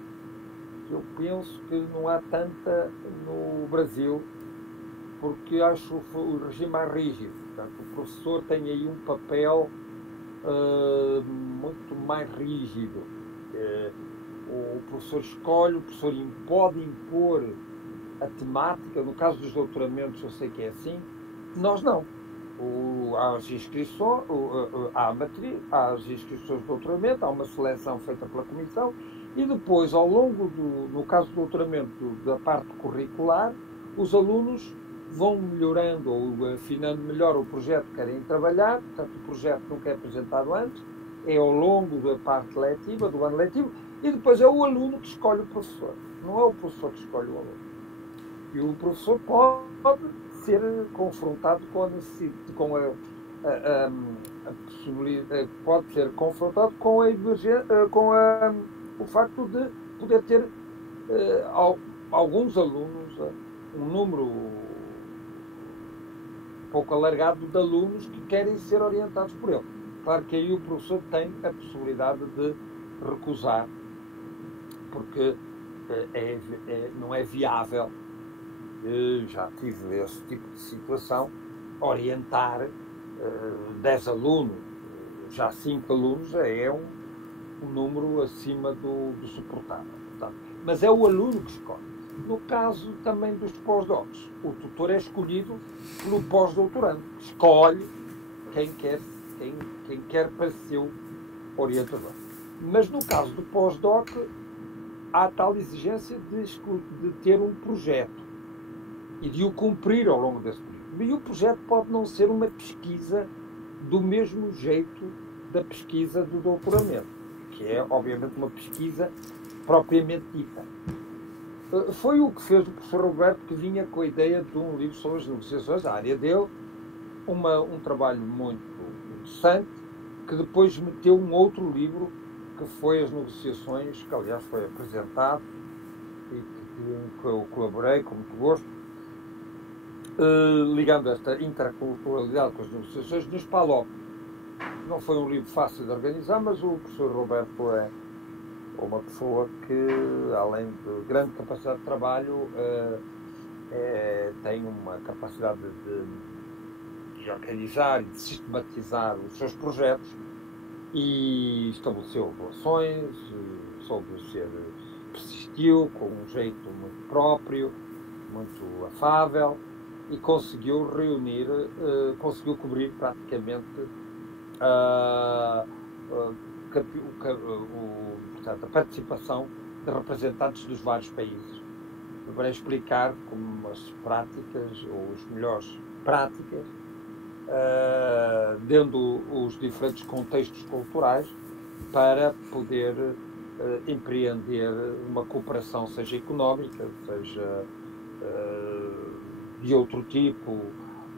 que eu penso que não há tanta no Brasil, porque acho o regime mais rígido. Portanto, o professor tem aí um papel muito mais rígido. O professor escolhe, o professor pode impor a temática. No caso dos doutoramentos, eu sei que é assim. Nós não. Há as inscrições, há as inscrições de doutoramento, há uma seleção feita pela comissão e depois, ao longo no caso do doutoramento, da parte curricular, os alunos vão melhorando ou afinando melhor o projeto que querem trabalhar. Portanto, o projeto nunca é apresentado antes, é ao longo da parte letiva, do ano letivo, e depois é o aluno que escolhe o professor. Não é o professor que escolhe o aluno. E o professor pode ser confrontado com a necessidade, pode ser confrontado com a emergência, o facto de poder ter alguns alunos, um número um pouco alargado de alunos que querem ser orientados por ele. Claro que aí o professor tem a possibilidade de recusar, porque não é viável. Já tive esse tipo de situação, orientar 10 alunos, já 5 alunos já é um número acima do suportável. Portanto, mas é o aluno que escolhe. No caso também dos pós-docs, o tutor é escolhido pelo pós-doutorando, escolhe quem quer para seu orientador. Mas no caso do pós-doc, há tal exigência de ter um projeto e de o cumprir ao longo desse período. E o projeto pode não ser uma pesquisa do mesmo jeito da pesquisa do doutoramento, que é, obviamente, uma pesquisa propriamente dita. Foi o que fez o professor Roberto, que vinha com a ideia de um livro sobre as negociações, a área dele, um trabalho muito interessante, que depois meteu um outro livro, que foi as negociações, que aliás foi apresentado e que eu colaborei com muito gosto, ligando esta interculturalidade com as negociações nos PALOP. Não foi um livro fácil de organizar, mas o professor Roberto é uma pessoa que, além de grande capacidade de trabalho, tem uma capacidade de organizar e de sistematizar os seus projetos e estabeleceu relações, persistiu com um jeito muito próprio, muito afável, e conseguiu reunir, conseguiu cobrir praticamente portanto, a participação de representantes dos vários países, para explicar como as práticas, ou as melhores práticas, dentro dos diferentes contextos culturais, para poder empreender uma cooperação, seja económica, seja de outro tipo,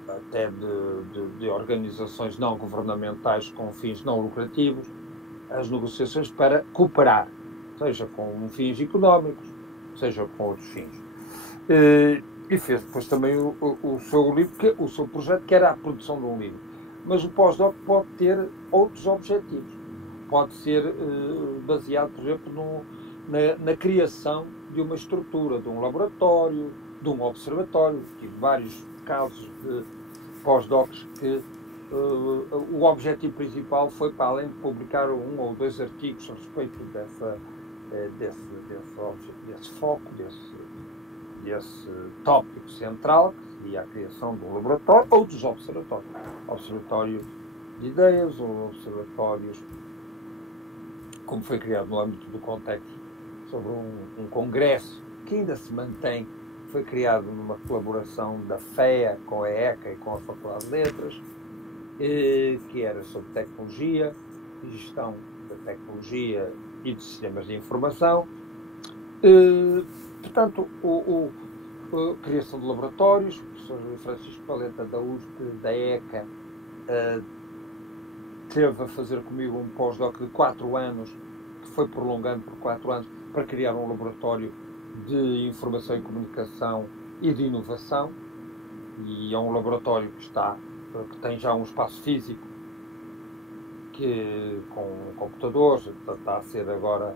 até de organizações não governamentais com fins não lucrativos, as negociações para cooperar, seja com fins económicos, seja com outros fins. E fez depois também o seu livro, o seu projeto, que era a produção de um livro. Mas o pós-doc pode ter outros objetivos. Pode ser baseado, por exemplo, na criação de uma estrutura, de um laboratório, de um observatório. Tive vários casos de pós-docs que o objetivo principal foi, para além de publicar 1 ou 2 artigos a respeito desse foco, desse tópico central, que seria a criação de um laboratório, ou dos observatórios. Observatório de ideias, ou observatórios, como foi criado no âmbito do contexto, sobre um congresso que ainda se mantém, foi criado numa colaboração da FEA com a ECA e com a Faculdade de Letras, que era sobre tecnologia, gestão da tecnologia e de sistemas de informação. Portanto, criação de laboratórios. O professor Francisco Paleta, da USP, da ECA, teve a fazer comigo um pós-doc de 4 anos, que foi prolongando por 4 anos, para criar um laboratório de informação e comunicação e de inovação. E é um laboratório que tem já um espaço físico com computadores, está a ser agora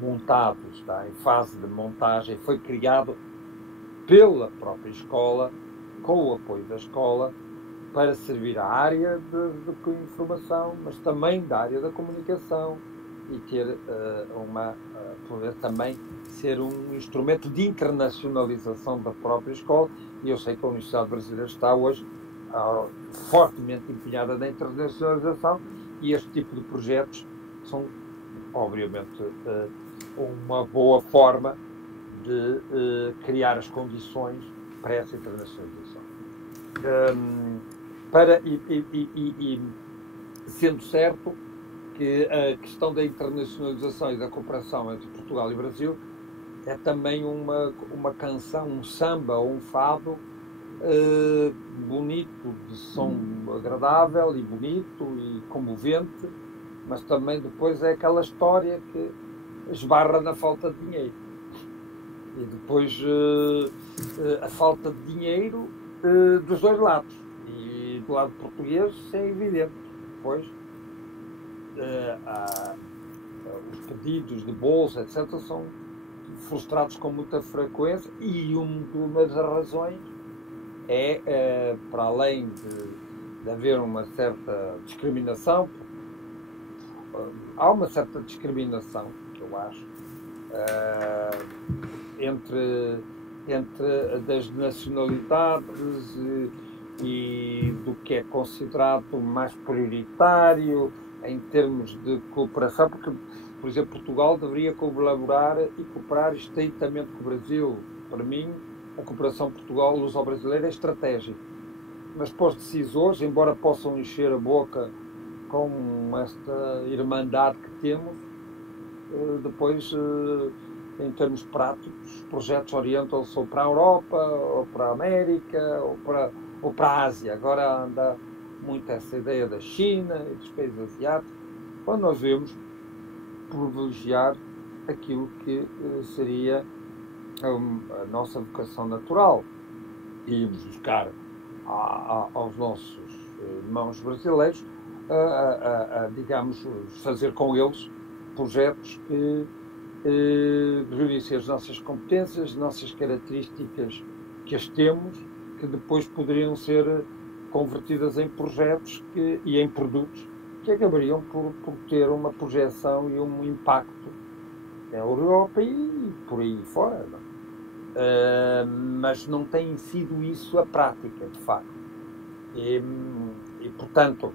montado, está em fase de montagem, foi criado pela própria escola, com o apoio da escola, para servir à área de informação, mas também da área da comunicação, e ter poder também ser um instrumento de internacionalização da própria escola. E eu sei que a Universidade Brasileira está hoje fortemente empenhada na internacionalização, e este tipo de projetos são, obviamente, uma boa forma de criar as condições para essa internacionalização. Sendo certo que a questão da internacionalização e da cooperação entre Portugal e Brasil é também uma canção, um samba ou um fado bonito, de som agradável e bonito e comovente, mas também depois é aquela história que esbarra na falta de dinheiro. E depois a falta de dinheiro dos dois lados. E do lado português é evidente. Depois os pedidos de bolsa, etc., são frustrados com muita frequência, e uma das razões é, para além de haver uma certa discriminação, há uma certa discriminação, que eu acho, entre das nacionalidades e do que é considerado mais prioritário em termos de cooperação, porque, por exemplo, Portugal deveria colaborar e cooperar estreitamente com o Brasil. Para mim, a cooperação Portugal-luso-brasileira é estratégica. Mas para os decisores, embora possam encher a boca com esta irmandade que temos, depois, em termos práticos, os projetos orientam-se ou para a Europa, ou para a América, ou para a Ásia. Agora anda muito essa ideia da China e dos países asiáticos, quando nós devemos privilegiar aquilo que seria a nossa vocação natural, e irmos buscar aos nossos irmãos brasileiros, digamos, fazer com eles projetos que reunissem as nossas competências, as nossas características que as temos, que depois poderiam ser convertidas em projetos e em produtos que acabariam por ter uma projeção e um impacto na Europa e por aí fora. Não? Mas não tem sido isso a prática, de facto. E portanto,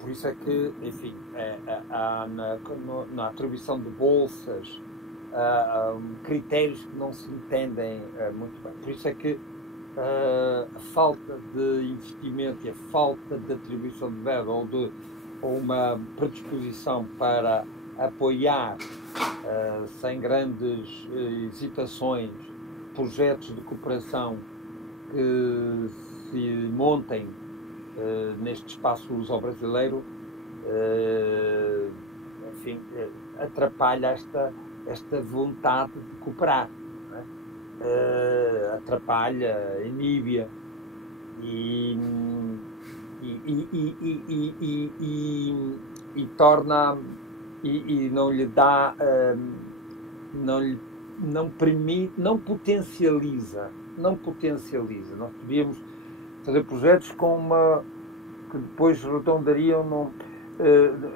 por isso é que, enfim, na atribuição de bolsas, critérios que não se entendem muito bem. Por isso é que a falta de investimento e a falta de atribuição de verba ou uma predisposição para apoiar, sem grandes hesitações, projetos de cooperação que se montem neste espaço luso-brasileiro, enfim, atrapalha esta vontade de cooperar, não é? Atrapalha, inibe e torna e não lhe dá, não permite, não potencializa. Nós podíamos fazer projetos que depois redondariam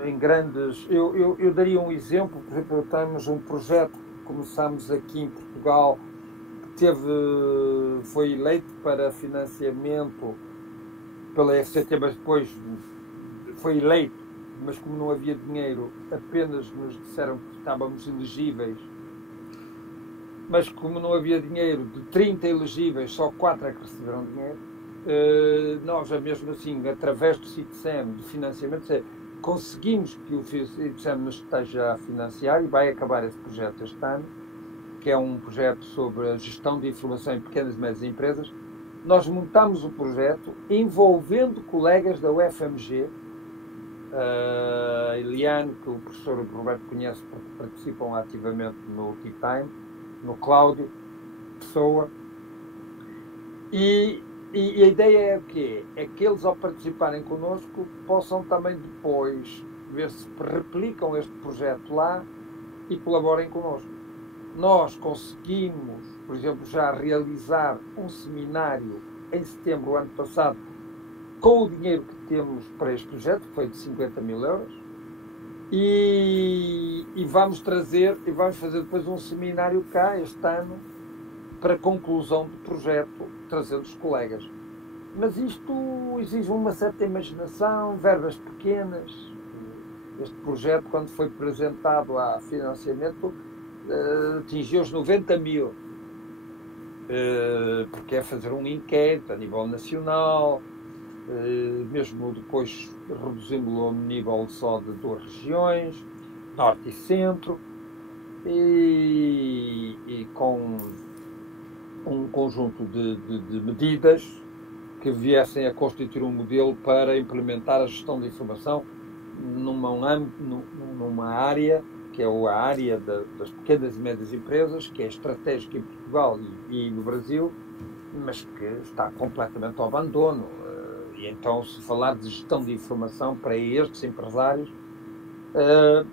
em grandes... Eu daria um exemplo. Por exemplo, temos um projeto que começámos aqui em Portugal, que foi eleito para financiamento pela FCT, mas depois foi eleito, mas como não havia dinheiro, apenas nos disseram que estávamos elegíveis. Mas como não havia dinheiro, de 30 elegíveis, só 4 é que receberam dinheiro. Nós, mesmo assim, através do CITSEM, de financiamento, conseguimos que o FICSEM nos esteja a financiar, e vai acabar esse projeto este ano, que é um projeto sobre a gestão de informação em pequenas e médias empresas. Nós montamos o projeto envolvendo colegas da UFMG, a Eliane, que o professor Roberto conhece porque participam ativamente no Tea Time, no Cláudio, Pessoa, e a ideia é o quê? É que eles, ao participarem connosco, possam também depois ver se replicam este projeto lá e colaborem connosco. Nós conseguimos, por exemplo, já realizar um seminário em setembro do ano passado com o dinheiro que temos para este projeto, que foi de 50 mil euros, e vamos fazer depois um seminário cá este ano para conclusão do projeto, trazendo os colegas. Mas isto exige uma certa imaginação, verbas pequenas. Este projeto, quando foi apresentado a financiamento, atingiu os 90 mil, porque é fazer um inquérito a nível nacional, mesmo depois reduzindo-lo a um nível só de 2 regiões, Norte e Centro, e com um conjunto de medidas que viessem a constituir um modelo para implementar a gestão de informação numa área, que é a área das pequenas e médias empresas, que é estratégica em Portugal e no Brasil, mas que está completamente ao abandono. E então, se falar de gestão de informação para estes empresários, é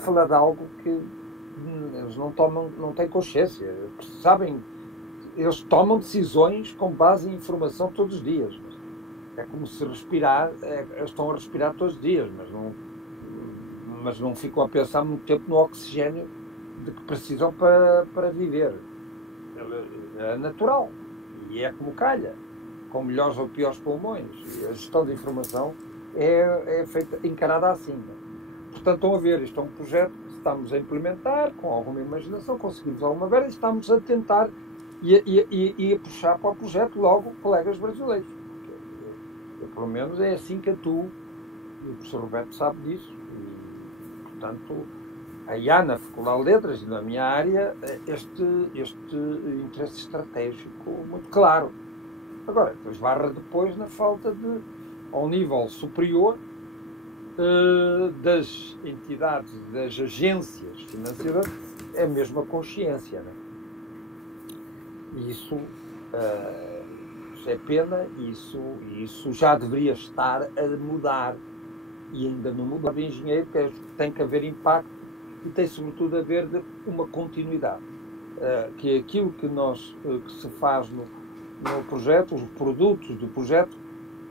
falar de algo que eles não têm consciência, sabem. Eles tomam decisões com base em informação todos os dias. É como se respirar, eles estão a respirar todos os dias, mas não ficam a pensar muito tempo no oxigênio de que precisam para viver. É natural. E é como calha, com melhores ou piores pulmões. E a gestão de informação é feita, encarada assim. Portanto, estão a ver, isto é um projeto que estamos a implementar, com alguma imaginação, conseguimos alguma verba, e estamos a tentar e a puxar para o projeto logo colegas brasileiros. Eu, pelo menos, é assim que atuo, e o professor Roberto sabe disso. E, portanto, aí há na Faculdade de Letras e na minha área este interesse estratégico muito claro. Agora, esbarra depois na falta de, ao nível superior, das entidades, das agências financeiras, é mesmo a consciência, né? E isso é pena, e isso já deveria estar a mudar, e ainda não mudou. O engenheiro tem que haver impacto e tem sobretudo a haver uma continuidade, que aquilo que se faz no projeto, os produtos do projeto,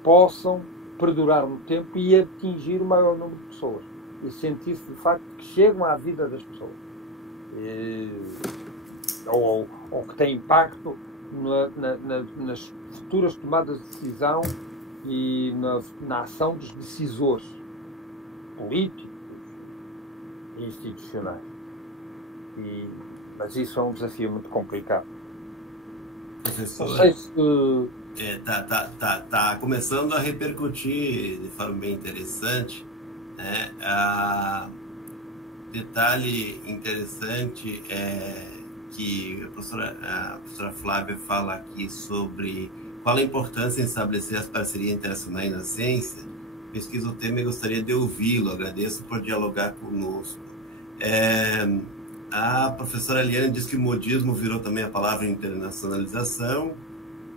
possam perdurar no tempo e atingir o maior número de pessoas e sentir-se de facto que chegam à vida das pessoas. Ou que tem impacto nas futuras tomadas de decisão e na ação dos decisores políticos e institucionais. Mas isso é um desafio muito complicado. Professor, não sei se... tá começando a repercutir de forma bem interessante, né? Detalhe interessante é que a professora Flávia fala aqui sobre qual a importância em estabelecer as parcerias internacionais na ciência. Pesquisa o tema e gostaria de ouvi-lo. Agradeço por dialogar conosco. A professora Eliane diz que o modismo virou também a palavra internacionalização,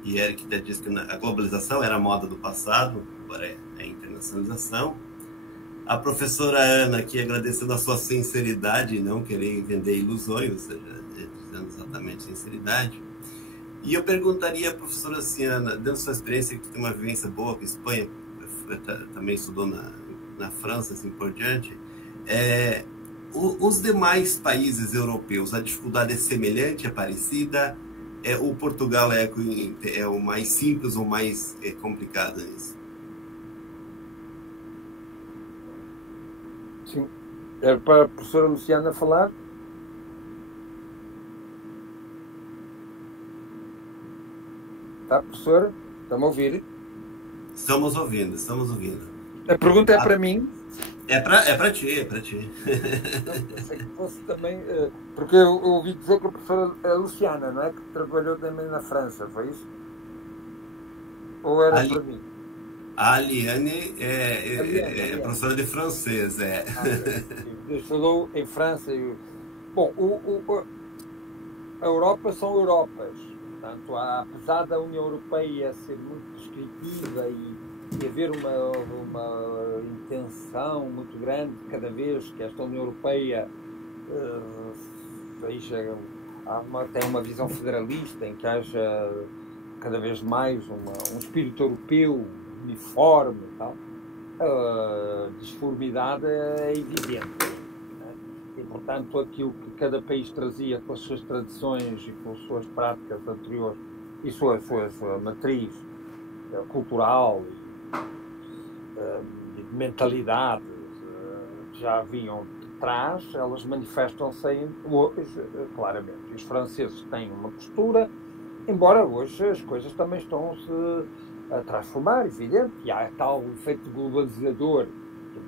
e Eric diz que a globalização era a moda do passado, agora é a internacionalização. A professora Ana aqui agradecendo a sua sinceridade, não querer vender ilusões, ou seja, dizendo exatamente sinceridade. E eu perguntaria à professora Ciana, dando sua experiência, que tem uma vivência boa com a Espanha, também estudou na França, assim por diante, os demais países europeus, a dificuldade é semelhante, é parecida? O Portugal é o mais simples ou mais complicado nisso? Sim. Era para a professora Luciana falar? Tá, professora? Estamos a ouvir? Estamos ouvindo. A pergunta é para mim? É para ti, é para ti. Eu pensei que fosse também, porque eu ouvi dizer que a professora Luciana, não é? Que trabalhou também na França, foi isso? Ou era para mim? A Aliane Aliane, é Aliane. professora de francês, é. Aliane. Eu estudou em França. Bom, a Europa são Europas. Portanto, apesar da União Europeia ser muito descritiva e haver uma intenção muito grande cada vez que esta União Europeia seja, tem uma visão federalista em que haja cada vez mais um espírito europeu uniforme e tal, a disformidade é evidente. Né? E, portanto, aquilo que cada país trazia com as suas tradições e com as suas práticas anteriores e sua matriz cultural e de mentalidade que já vinham de trás, elas manifestam-se hoje claramente. E os franceses têm uma postura, embora hoje as coisas também estão-se a transformar, evidente, e há tal efeito globalizador que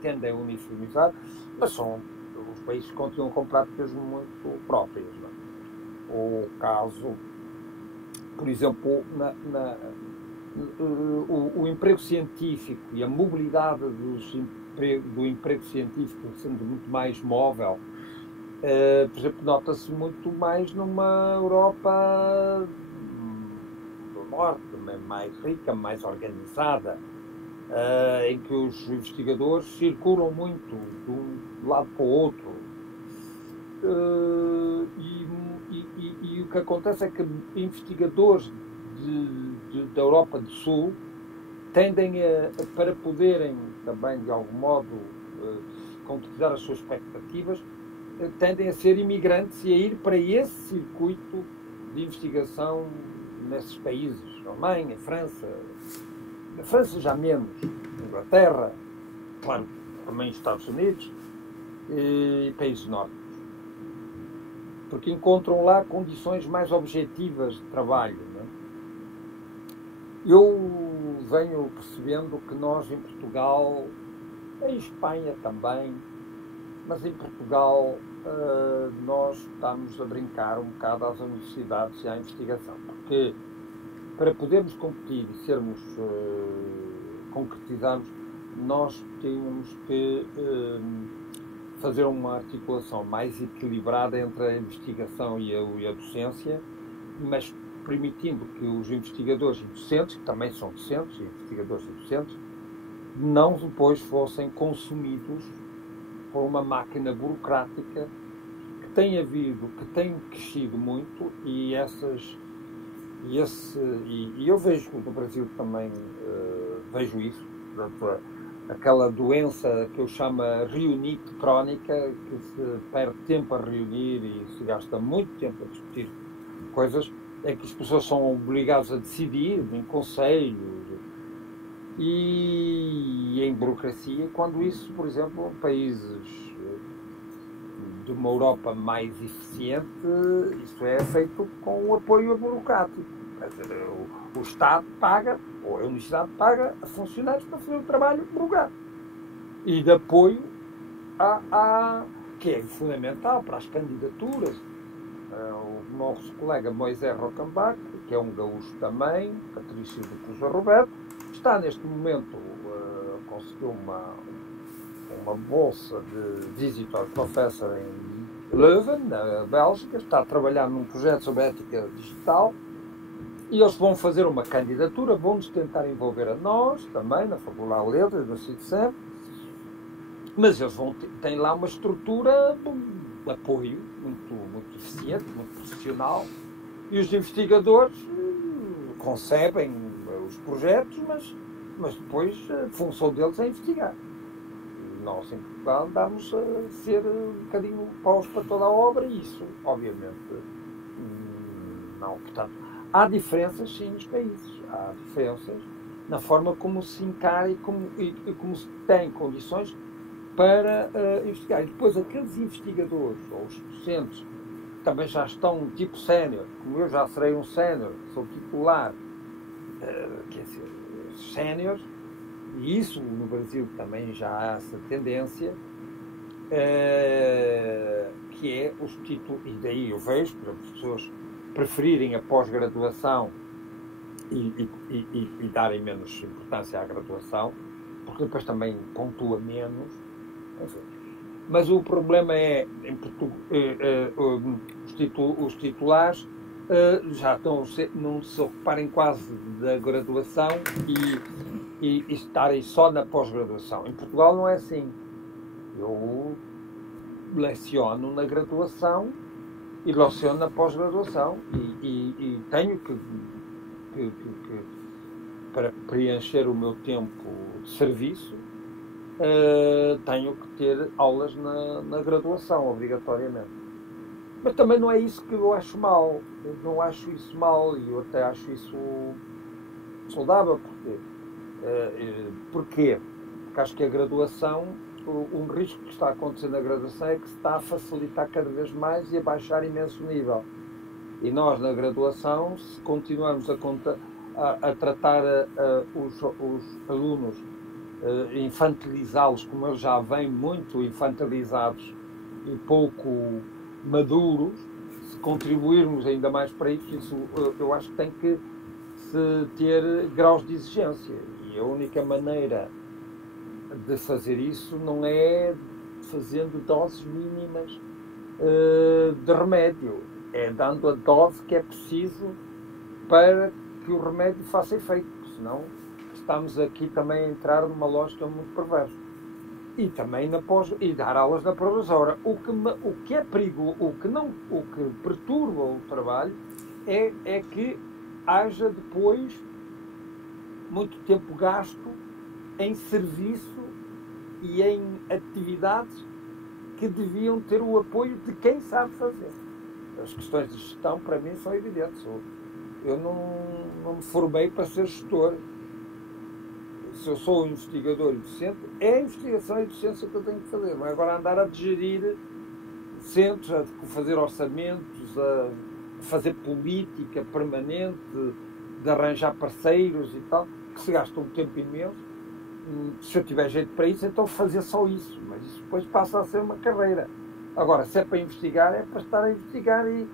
tende a uniformizar, mas os países continuam com práticas muito próprias. Não é? O caso, por exemplo, o emprego científico e a mobilidade do emprego científico sendo muito mais móvel, por exemplo, nota-se muito mais numa Europa do Norte, mais rica, mais organizada, em que os investigadores circulam muito de um lado para o outro. E o que acontece é que investigadores da Europa do Sul tendem para poderem também, de algum modo, concretizar as suas expectativas, tendem a ser imigrantes e a ir para esse circuito de investigação nesses países. Alemanha, França já menos, Inglaterra, claro, também Estados Unidos e países nórdicos. Porque encontram lá condições mais objetivas de trabalho. Não é? Eu venho percebendo que nós em Portugal, em Espanha também, mas em Portugal nós estamos a brincar um bocado às universidades e à investigação, porque para podermos competir e sermos concretizarmos, nós temos que fazer uma articulação mais equilibrada entre a investigação e a docência, mas permitindo que os investigadores e docentes, que também são docentes, investigadores e docentes, não depois fossem consumidos por uma máquina burocrática que tem crescido muito e eu vejo no Brasil também, vejo isso, portanto, aquela doença que eu chamo reunite crónica, que se perde tempo a reunir e se gasta muito tempo a discutir coisas, é que as pessoas são obrigadas a decidir em conselhos e em burocracia, quando isso, por exemplo, em países de uma Europa mais eficiente, isso é feito com o apoio burocrático. O Estado paga, ou a Universidade paga a funcionários para fazer o trabalho burocrático. E de apoio que é fundamental para as candidaturas. O nosso colega Moisés Rocambach, que é um gaúcho também, patrício do Cruz Roberto, está neste momento, conseguiu uma bolsa de Visitor Professor em Leuven, na Bélgica, está a trabalhar num projeto sobre ética digital e eles vão fazer uma candidatura, vão-nos tentar envolver a nós, também, na Faculdade de Letras, no CITSEM, mas eles têm lá uma estrutura de apoio muito eficiente, muito profissional, e os investigadores concebem os projetos, mas depois a função deles é investigar. Nós em Portugal andamos a ser um bocadinho paus para toda a obra e isso, obviamente, não. Portanto, há diferenças sim nos países, há diferenças na forma como se encara e como se tem condições para investigar. E depois aqueles investigadores ou os docentes também já estão tipo sénior, como eu já serei um sénior, sou titular, quer dizer, séniores, e isso no Brasil também já há essa tendência, que é os títulos, e daí eu vejo, por exemplo, as pessoas preferirem a pós-graduação e darem menos importância à graduação, porque depois também pontua menos. Enfim. Mas o problema é, os titulares já estão não se ocuparem quase da graduação e estarem só na pós-graduação. Em Portugal não é assim. Eu leciono na graduação e leciono na pós-graduação e tenho que para preencher o meu tempo de serviço, tenho que ter aulas na graduação, obrigatoriamente. Mas também não é isso que eu acho mal. Eu não acho isso mal e eu até acho isso saudável. Porquê? Porque acho que a graduação, um risco que está a acontecer na graduação é que se está a facilitar cada vez mais e a baixar imenso nível. E nós, na graduação, se continuarmos a tratar os alunos, infantilizá-los, como eles já vêm muito infantilizados e pouco maduros, se contribuirmos ainda mais para isso, eu acho que tem que se ter graus de exigência. E a única maneira de fazer isso não é fazendo doses mínimas de remédio, é dando a dose que é preciso para que o remédio faça efeito, senão estamos aqui também a entrar numa lógica muito perversa. E também e dar aulas na pós-graduação. O que é perigo, o que perturba o trabalho é que haja depois muito tempo gasto em serviço e em atividades que deviam ter o apoio de quem sabe fazer. As questões de gestão, para mim, são evidentes. Eu não me formei para ser gestor. Se eu sou investigador e docente, é a investigação e a docência que eu tenho que fazer. Não é agora andar a digerir centros, a fazer orçamentos, a fazer política permanente, de arranjar parceiros e tal, que se gasta um tempo imenso. Se eu tiver jeito para isso, então fazer só isso. Mas isso depois passa a ser uma carreira. Agora, se é para investigar, é para estar a investigar e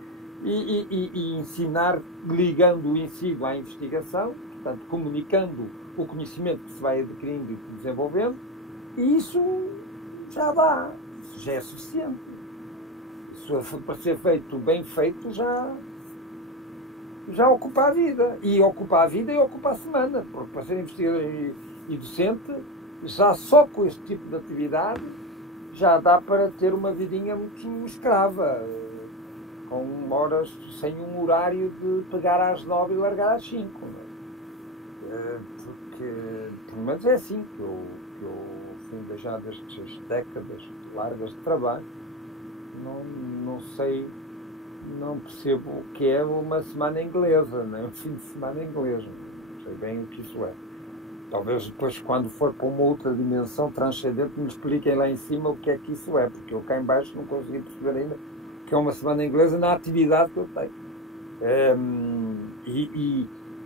ensinar, ligando o ensino à investigação, portanto, comunicando o conhecimento que se vai adquirindo e desenvolvendo, e isso já dá, isso já é suficiente. Isso, para ser feito, bem feito, já ocupa a vida. E ocupa a vida e ocupa a semana, porque para ser investigador e docente, já só com este tipo de atividade, já dá para ter uma vidinha muito escrava, com horas, sem um horário de pegar às 9 e largar às 5. Porque, pelo menos é assim que eu fim já destas décadas largas de trabalho, não sei, não percebo o que é uma semana inglesa, nem um fim de semana inglês, não sei bem o que isso é. Talvez depois, quando for para uma outra dimensão transcendente, me expliquem lá em cima o que é que isso é, porque eu cá em baixo não consegui perceber ainda que é uma semana inglesa na atividade que eu tenho.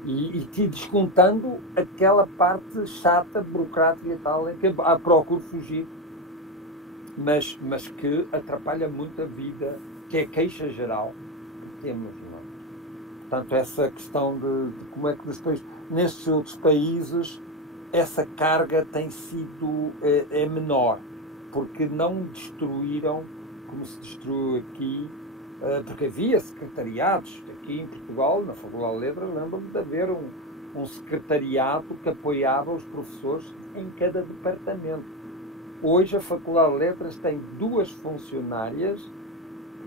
E te descontando aquela parte chata, burocrática e tal, em que procuro fugir, mas que atrapalha muito a vida, que é a queixa geral que temos. Não é? Portanto, essa questão de como é que depois, nestes outros países, essa carga tem sido é menor, porque não destruíram, como se destruiu aqui, porque havia secretariados, aqui em Portugal, na Faculdade de Letras, lembro-me de haver um secretariado que apoiava os professores em cada departamento. Hoje a Faculdade de Letras tem 2 funcionárias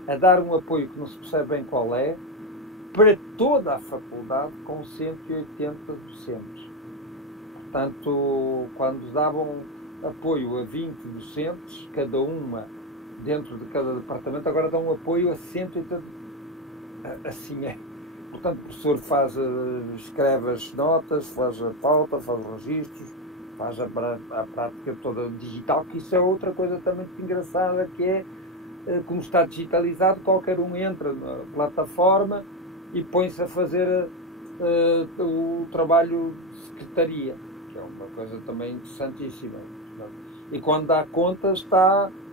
a dar um apoio que não se percebe bem qual é, para toda a faculdade, com 180 docentes. Portanto, quando davam apoio a 20 docentes, cada uma dentro de cada departamento, agora dão um apoio a 180. Assim é. Portanto, o professor escreve as notas, faz a pauta, faz os registros, faz a prática toda digital, que isso é outra coisa também muito engraçada, que é, como está digitalizado, qualquer um entra na plataforma e põe-se a fazer o trabalho de secretaria, que é uma coisa também interessantíssima. E quando dá conta,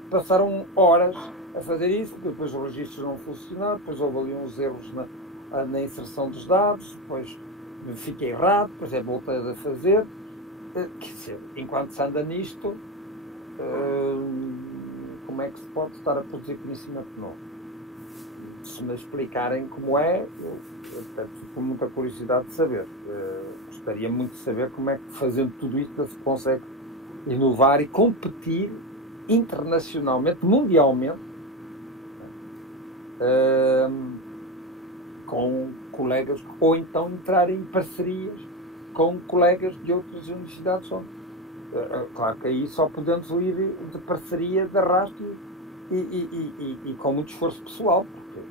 passaram horas a fazer isso, porque depois os registros não funcionaram, depois houve ali uns erros na inserção dos dados, depois fiquei errado, depois voltei a fazer. Quer dizer, enquanto se anda nisto, como é que se pode estar a produzir conhecimento novo? Se me explicarem como é, eu fico com muita curiosidade de saber. Gostaria muito de saber como é que, fazendo tudo isto, se consegue inovar e competir internacionalmente, mundialmente, com colegas, ou então entrar em parcerias com colegas de outras universidades. Claro que aí só podemos ir de parceria, de arrasto e com muito esforço pessoal, porque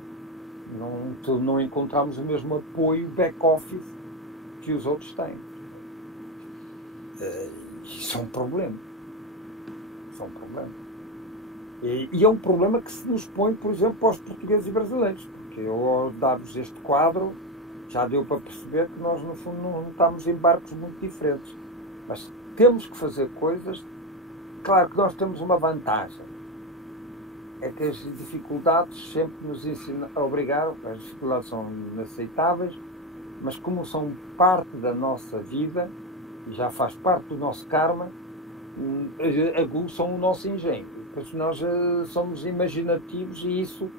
não encontramos o mesmo apoio back-office que os outros têm. Isso é um problema. Isso é um problema. E é um problema que se nos põe, por exemplo, para os portugueses e brasileiros, porque eu, ao dar-vos este quadro, já deu para perceber que nós, no fundo, não estamos em barcos muito diferentes. Mas temos que fazer coisas. Claro que nós temos uma vantagem. É que as dificuldades sempre nos ensinam a obrigar, as dificuldades são inaceitáveis, mas como são parte da nossa vida, e já faz parte do nosso karma, aguçam o nosso engenho. Pois nós somos imaginativos e isso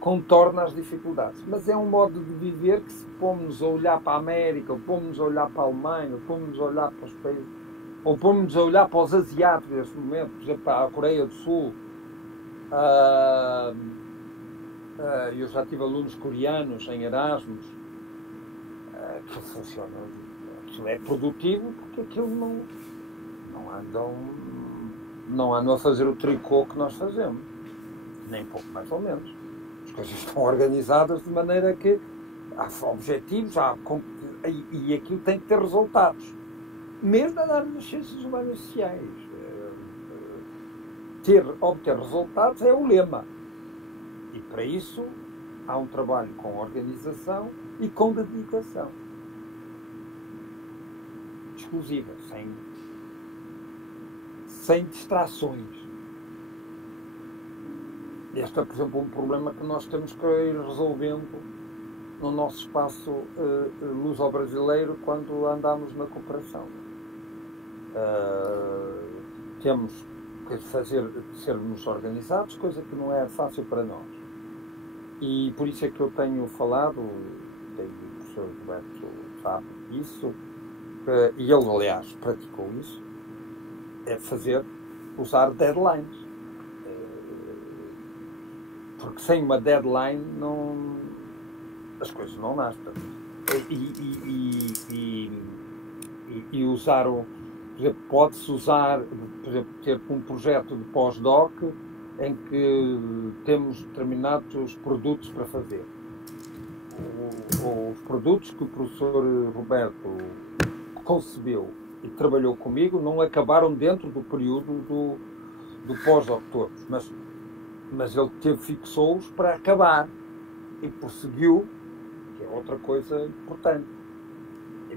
contorna as dificuldades. Mas é um modo de viver que, se pomos a olhar para a América, ou pomos a olhar para a Alemanha, ou pomos a olhar para os países, ou pomos a olhar para os asiáticos neste momento, por exemplo, para a Coreia do Sul. Eu já tive alunos coreanos em Erasmus que funcionam. Aquilo é produtivo porque aquilo não andam a fazer o tricô que nós fazemos, nem pouco mais ou menos. As coisas estão organizadas de maneira que há objetivos, e aquilo tem que ter resultados. Mesmo na área das ciências humanas e sociais. Obter resultados é o lema. E para isso há um trabalho com organização e com dedicação. Exclusiva, sem distrações. Este é, por exemplo, um problema que nós temos que ir resolvendo no nosso espaço luso-brasileiro quando andamos na cooperação. Temos que sermos organizados, coisa que não é fácil para nós. E por isso é que eu tenho falado, o professor Roberto sabe isso, e ele, aliás, praticou isso, é usar deadlines. Porque sem uma deadline as coisas não nascem. E usar por exemplo, pode-se usar, por exemplo, ter um projeto de pós-doc em que temos determinados produtos para fazer. Os produtos que o professor Roberto concebeu e trabalhou comigo não acabaram dentro do período do pós-doc todos, mas ele fixou-os para acabar e prosseguiu, que é outra coisa importante.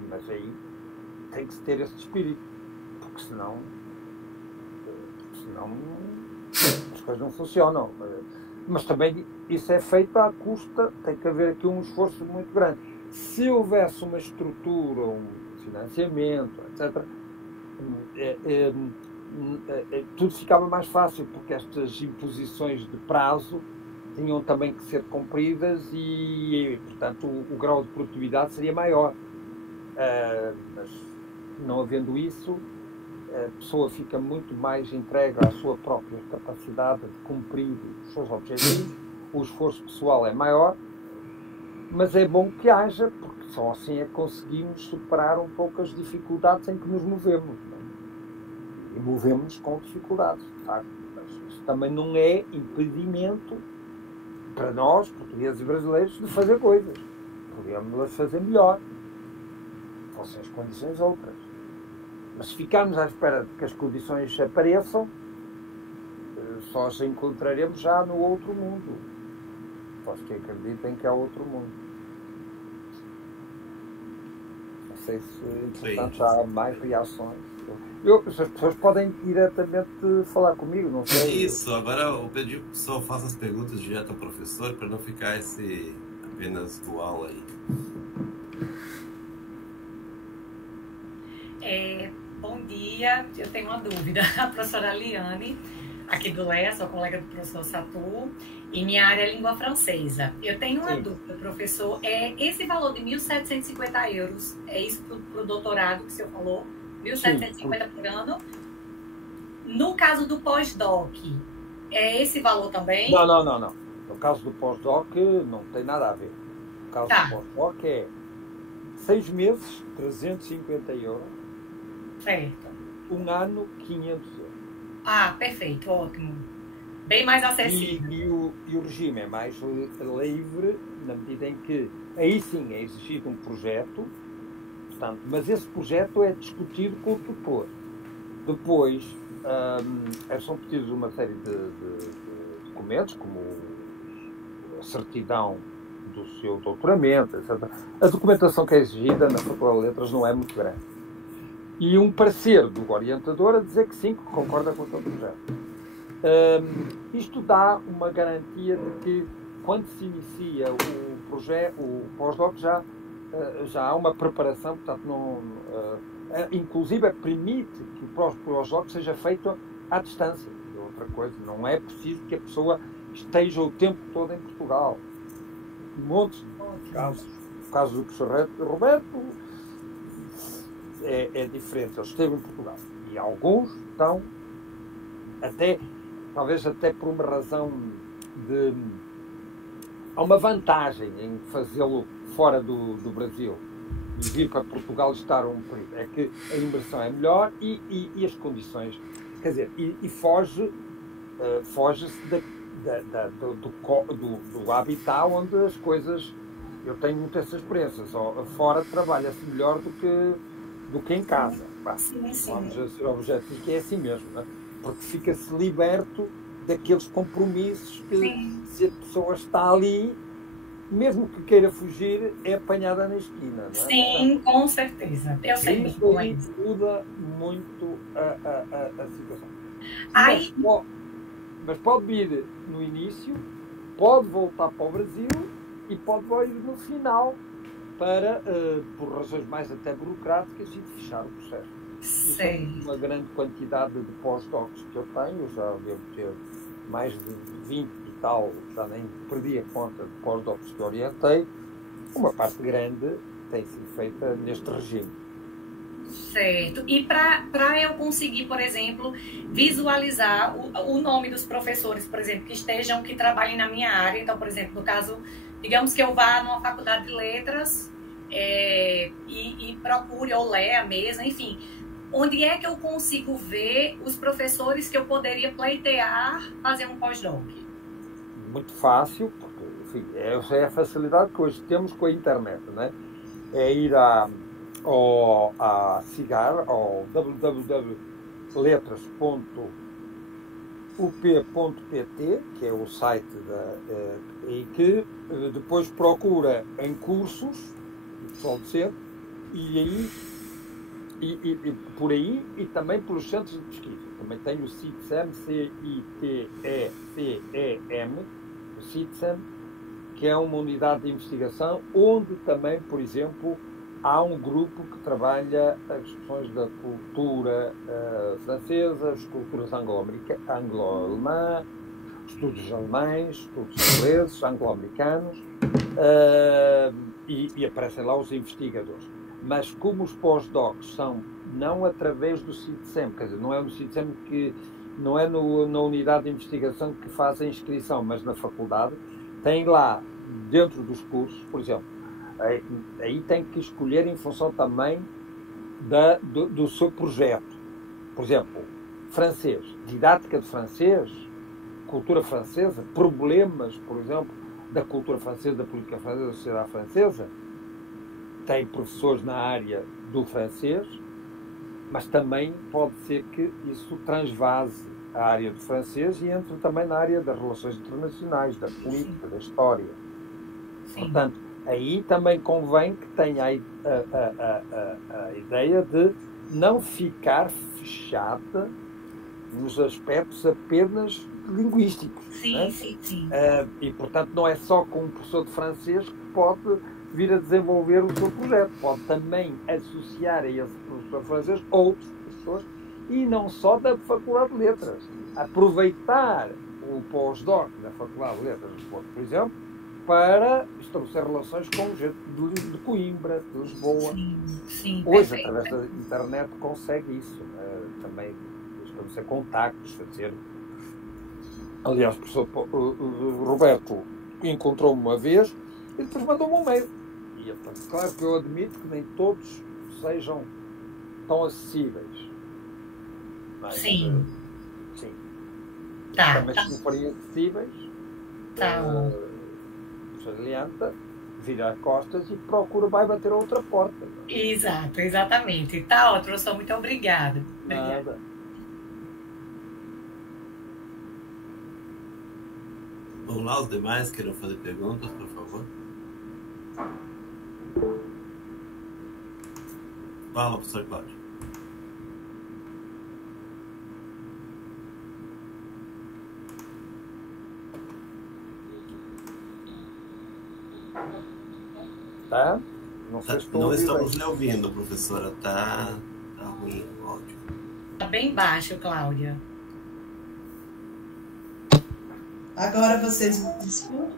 Mas aí tem que se ter esse espírito, porque senão as coisas não funcionam. Mas também isso é feito à custa, tem que haver aqui um esforço muito grande. Se houvesse uma estrutura, um financiamento, etc., tudo ficava mais fácil, porque estas imposições de prazo tinham também que ser cumpridas e portanto, o grau de produtividade seria maior. Mas não havendo isso, a pessoa fica muito mais entregue à sua própria capacidade de cumprir os seus objetivos, o esforço pessoal é maior, mas é bom que haja, porque só assim é que conseguimos superar um pouco as dificuldades em que nos movemos. E movemos com dificuldades, de facto. Mas isso também não é impedimento para nós, portugueses e brasileiros, de fazer coisas. Podemos fazer melhor. Fossem as condições outras. Mas se ficarmos à espera de que as condições apareçam, só as encontraremos já no outro mundo. Para os que acreditem que há outro mundo. sei se, entretanto, já há mais reações. As pessoas podem diretamente falar comigo, não sei. Isso, agora eu pedi que o pessoal faça as perguntas direto ao professor para não ficar esse apenas dual aí. Bom dia, eu tenho uma dúvida. A professora Liane, aqui do LEA, sou colega do professor Satu, e minha área é língua francesa. Eu tenho uma dúvida, professor. Esse valor de 1.750 euros, é isso para o doutorado que o senhor falou? 1.750 por ano? No caso do pós-doc, é esse valor também? Não. No caso do pós-doc, não tem nada a ver. No caso do pós-doc é 6 meses, 350 euros. Certo. Um ano, 500 euros. Ah, perfeito, ótimo. Bem mais acessível. E o regime é mais livre, na medida em que, aí sim, é exigido um projeto, portanto, mas esse projeto é discutido com o tutor. Depois, são pedidos uma série de documentos, como a certidão do seu doutoramento, etc. A documentação que é exigida na Faculdade de Letras não é muito grande. E um parecer do orientador a dizer que sim, que concorda com o seu projeto. Isto dá uma garantia de que, quando se inicia o projeto, o pós-doc já há uma preparação, portanto, inclusive permite que o pós-doc seja feito à distância. Outra coisa, não é preciso que a pessoa esteja o tempo todo em Portugal. Montes de casos. No caso do professor Roberto, é diferente. Ele esteve em Portugal. E alguns estão, talvez até por uma razão de... Há uma vantagem em fazê-lo fora do Brasil e vir para Portugal estar um período. É que a imersão é melhor e as condições... Quer dizer, foge-se do habitat onde as coisas... Eu tenho muitas essas experiências. Fora trabalha-se melhor do que em casa. Sim. Vamos a ser objetivos, que é assim mesmo, não é? Porque fica-se liberto daqueles compromissos que, se a pessoa está ali, mesmo que queira fugir, é apanhada na esquina, não é? Sim, com certeza. Eu sei isso aí muda muito a situação. Mas pode vir no início, pode voltar para o Brasil e pode vir no final para, por razões mais até burocráticas, e fechar o processo. Sim. Uma grande quantidade de pós-docs que eu tenho, já devo ter mais de 20 e tal, já nem perdi a conta de pós-docs que orientei. Uma parte grande tem sido feita neste regime. Certo. E para eu conseguir, por exemplo, visualizar o nome dos professores, por exemplo, que trabalhem na minha área. Então, por exemplo, no caso, digamos que eu vá numa faculdade de letras e procure ou leia mesmo, enfim, onde é que eu consigo ver os professores que eu poderia pleitear fazer um pós-doc? Muito fácil, porque, enfim, essa é a facilidade que hoje temos com a internet, né? É ir ao CIGAR, ao www.letras.up.pt, que é o site e que depois procura em cursos, o pessoal de centro, e por aí, e também pelos centros de pesquisa. Também tem o CITSEM, CITECEM, o CITSEM, que é uma unidade de investigação, onde também, por exemplo, há um grupo que trabalha as questões da cultura francesa, as culturas anglo-alemã, estudos alemães, estudos ingleses, anglo-americanos, e aparecem lá os investigadores. Mas como os pós-docs são não através do CITSEM, quer dizer, não é no CITSEM que não é na unidade de investigação que faz a inscrição, mas na faculdade, tem lá dentro dos cursos, por exemplo, aí tem que escolher em função também do seu projeto. Por exemplo, francês, didática de francês, cultura francesa, problemas, por exemplo, da cultura francesa, da política francesa, da sociedade francesa. Tem professores na área do francês, mas também pode ser que isso transvase a área do francês e entre também na área das relações internacionais, da política, da história. Sim. Portanto, Aí também convém que tenha a ideia de não ficar fechada nos aspectos apenas linguísticos. Sim, né? sim, sim. E, portanto, não é só com um professor de francês que pode vir a desenvolver o seu projeto. Pode também associar a esse professor francês outros professores, e não só da Faculdade de Letras. Aproveitar o pós-doc da Faculdade de Letras de Porto, por exemplo, para estabelecer relações com gente de Coimbra, de Lisboa. Sim, sim, Hoje, perfeito. através da internet, consegue isso. Também estabelecer contactos, fazer... Aliás, o professor Roberto encontrou-me uma vez e depois mandou-me um mail. E, claro que eu admito que nem todos sejam tão acessíveis. Mas, Sim. sim. Tá, Mas se não forem acessíveis, se adianta, vira as costas e procura, vai bater a outra porta. Exato, exatamente. Tá ótimo, professor, muito obrigada. Nada. Vamos lá, os demais queiram fazer perguntas, por favor. Fala, professor Cláudio. Tá? Não sei se Não estamos lhe ouvindo, professora. Tá ruim o áudio. Tá bem baixo, Cláudia. Agora vocês me escutam?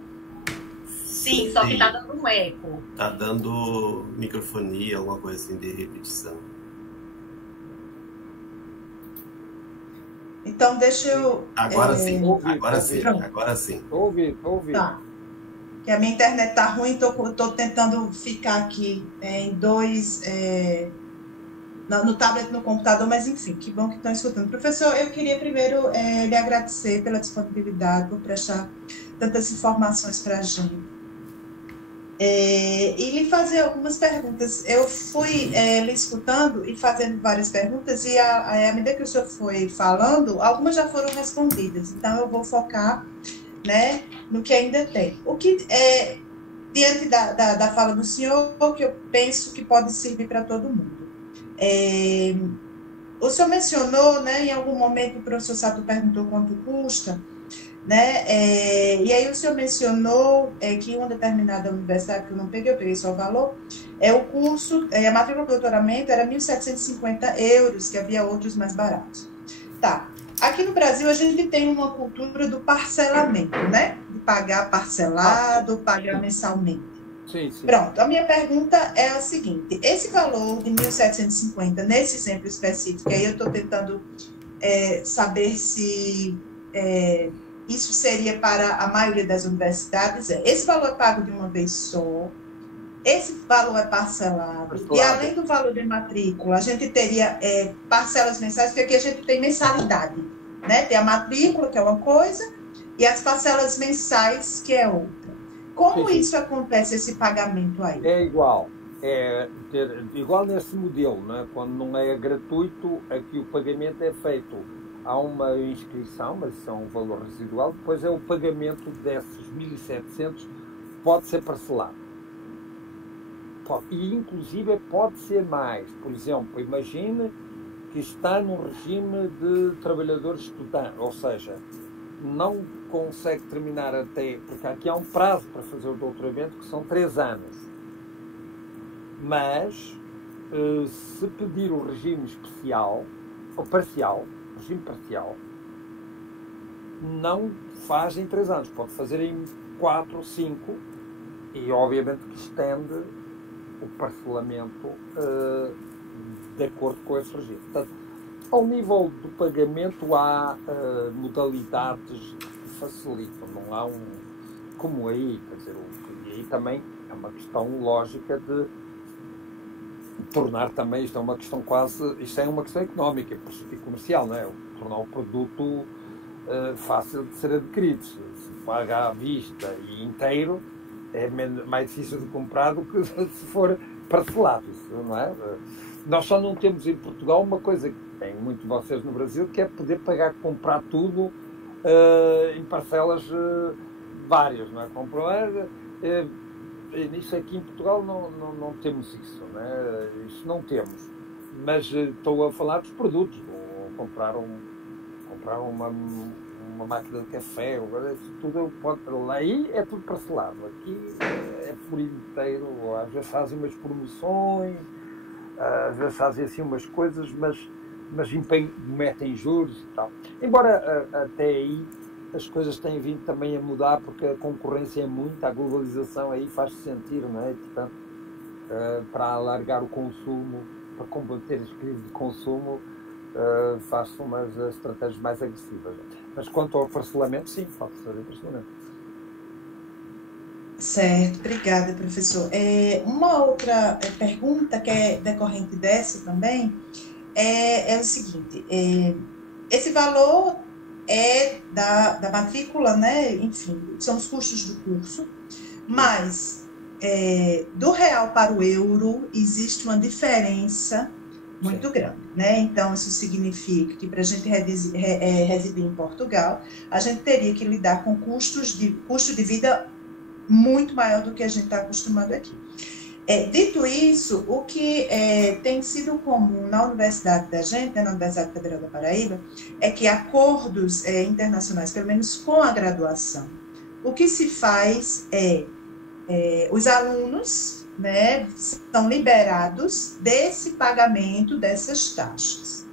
Sim, só que tá dando um eco. Tá dando microfonia, alguma coisa assim de repetição. Então, deixa eu... Agora sim, agora sim, Pronto. agora sim. Ouvi. Tá. Que a minha internet tá ruim, tô tentando ficar aqui em dois... no tablet, no computador, mas enfim, que bom que estão escutando. Professor, eu queria primeiro lhe agradecer pela disponibilidade, por prestar tantas informações para a gente. E lhe fazer algumas perguntas. Eu fui lhe escutando e fazendo várias perguntas, e à medida que o senhor foi falando, algumas já foram respondidas. Então, eu vou focar, né, no que ainda tem. O que diante da fala do senhor, que eu penso que pode servir para todo mundo. O senhor mencionou, né, em algum momento o professor Sato perguntou quanto custa, né, e aí o senhor mencionou que uma determinada universidade, que eu peguei só o valor, o curso, a matrícula do doutoramento era 1.750 euros, que havia outros mais baratos. Tá. Aqui no Brasil a gente tem uma cultura do parcelamento, né, de pagar parcelado, pagar mensalmente. Sim. Pronto, a minha pergunta é a seguinte: esse valor de 1.750, nesse exemplo específico, aí eu estou tentando saber se isso seria para a maioria das universidades. Esse valor é pago de uma vez só, esse valor é parcelado, e além do valor de matrícula, a gente teria parcelas mensais, porque aqui a gente tem mensalidade, né? Tem a matrícula, que é uma coisa, e as parcelas mensais, que é outra. Como isso acontece, esse pagamento aí? É igual. Igual nesse modelo, né? Quando não é gratuito, aqui o pagamento é feito. Há uma inscrição, mas isso é um valor residual. Depois é o pagamento desses 1.700, pode ser parcelado. E, inclusive, pode ser mais. Por exemplo, imagine que está num regime de trabalhadores estudantes, ou seja, não consegue terminar até... Porque aqui há um prazo para fazer o doutoramento, que são 3 anos. Mas, se pedir o regime especial, ou parcial, regime parcial, não faz em 3 anos. Pode fazer em 4 ou 5, e obviamente que estende o parcelamento de acordo com esse regime. Portanto, ao nível do pagamento há modalidades que facilitam, não há como aí, quer dizer, e aí também é uma questão lógica de tornar também, isto é uma questão económica e comercial, não é? Tornar o produto fácil de ser adquirido. Se paga à vista e inteiro, é mais difícil de comprar do que se for parcelado, não é? Nós só não temos em Portugal uma coisa que tem muito de vocês no Brasil, que é poder comprar tudo em parcelas várias, não é? Isso aqui em Portugal não temos isso, né? Isso não temos. Mas estou a falar dos produtos. Ou comprar uma máquina de café, isso tudo pode. Aí é tudo parcelado. Aqui é por inteiro. Às vezes fazem umas promoções, às vezes fazem assim umas coisas, mas metem juros e tal. Embora até aí as coisas têm vindo também a mudar, porque a concorrência é muita, a globalização aí faz-se sentir, não é? Portanto, para alargar o consumo, para combater as crises de consumo, faz-se umas estratégias mais agressivas. Mas quanto ao parcelamento, sim, pode ser parcelamento. Certo, obrigada, professor. Uma outra pergunta que é decorrente dessa também é o seguinte: esse valor é da matrícula, né? Enfim, são os custos do curso, mas do real para o euro existe uma diferença muito grande, né? Então, isso significa que para a gente residir em Portugal, a gente teria que lidar com custo de vida muito maior do que a gente está acostumado aqui. Dito isso, o que tem sido comum na universidade da gente, né, na Universidade Federal da Paraíba, é que acordos internacionais, pelo menos com a graduação, o que se faz os alunos, né, são liberados desse pagamento dessas taxas.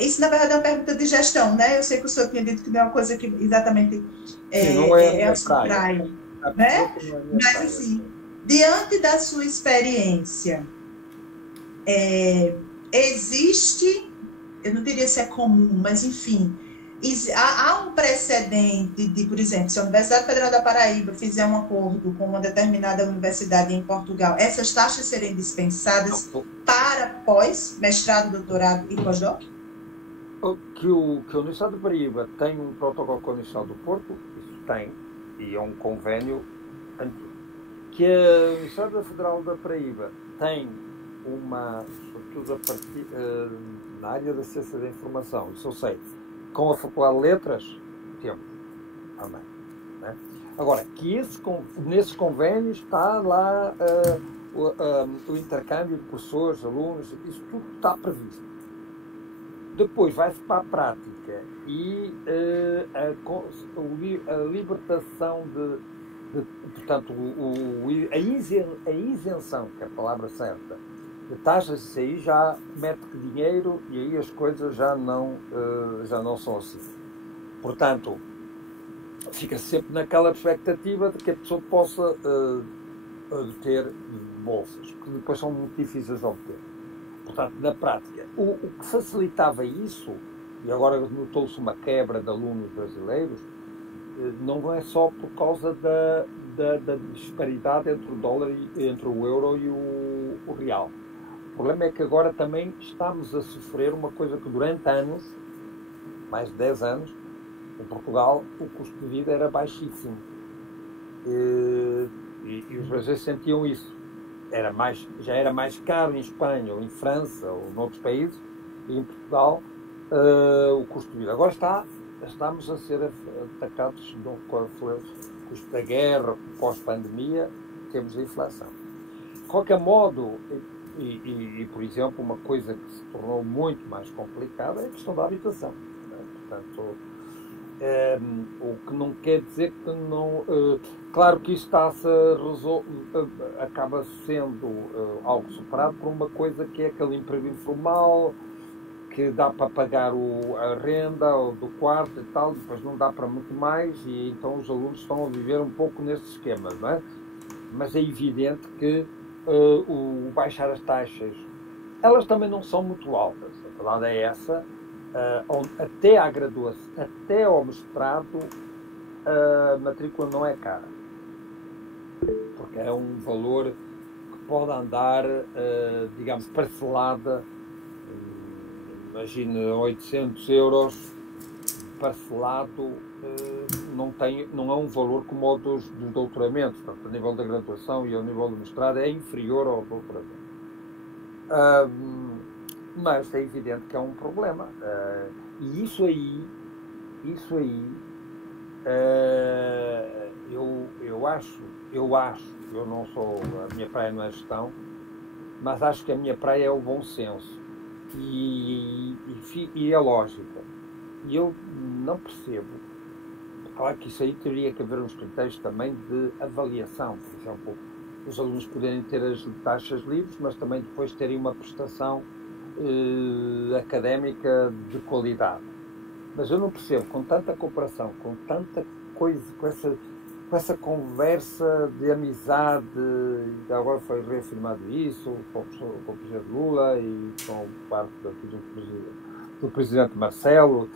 Isso, na verdade, é uma pergunta de gestão, né? Eu sei que o senhor tinha dito que não é uma coisa que exatamente é a sua praia, né? Mas, assim, diante da sua experiência, existe, eu não diria se é comum, mas, enfim, há um precedente de, por exemplo, se a Universidade Federal da Paraíba fizer um acordo com uma determinada universidade em Portugal, essas taxas serem dispensadas para pós-mestrado, doutorado e pós-doc? Que a Universidade da Paraíba tem um protocolo com a Universidade do Porto, isso tem, e é um convênio antigo. Que a Universidade Federal da Paraíba tem sobretudo a partir na área da ciência da informação, isso eu sei, com a Faculdade de Letras, temos também. Né? Agora, que nesses convênios está lá o intercâmbio de professores, alunos, isso tudo está previsto. Depois vai-se para a prática e a libertação portanto, a isenção, que é a palavra certa, de taxas, isso aí já mete dinheiro e aí as coisas já não são assim. Portanto, fica sempre naquela expectativa de que a pessoa possa obter bolsas, que depois são muito difíceis de obter. Portanto, na prática, o que facilitava isso, e agora notou-se uma quebra de alunos brasileiros, não é só por causa da disparidade entre o dólar, entre o euro e o real. O problema é que agora também estamos a sofrer uma coisa que durante anos, mais de 10 anos, em Portugal, o custo de vida era baixíssimo. E os brasileiros sentiam isso. Já era mais caro em Espanha, ou em França, ou em outros países, e em Portugal o custo de vida. Agora estamos a ser atacados com o custo da guerra, pós-pandemia, temos a inflação. De qualquer modo, por exemplo, uma coisa que se tornou muito mais complicada é a questão da habitação. Né? Portanto, o que não quer dizer que não... claro que isso acaba sendo algo superado por uma coisa que é aquele emprego informal, que dá para pagar a renda do quarto e tal, depois não dá para muito mais, e então os alunos estão a viver um pouco neste esquema, não é? Mas é evidente que o baixar as taxas, elas também não são muito altas, a verdade é essa, até à graduação, até ao mestrado, a matrícula não é cara, porque é um valor que pode andar, digamos, parcelada. Imagina, 800 euros parcelado, não é um valor como o dos doutoramentos, portanto, a nível da graduação e ao nível do mestrado é inferior ao doutoramento. Mas é evidente que é um problema. E isso aí eu acho, eu não sou, a minha praia não é gestão, mas acho que a minha praia é o bom senso e a lógica. E eu não percebo, claro que isso aí teria que haver uns critérios também de avaliação, por exemplo, os alunos poderem ter as taxas livres, mas também depois terem uma prestação académica de qualidade. Mas eu não percebo, com tanta cooperação, com tanta coisa, com essa conversa de amizade, e agora foi reafirmado isso com o Presidente Lula e com parte do Presidente Marcelo,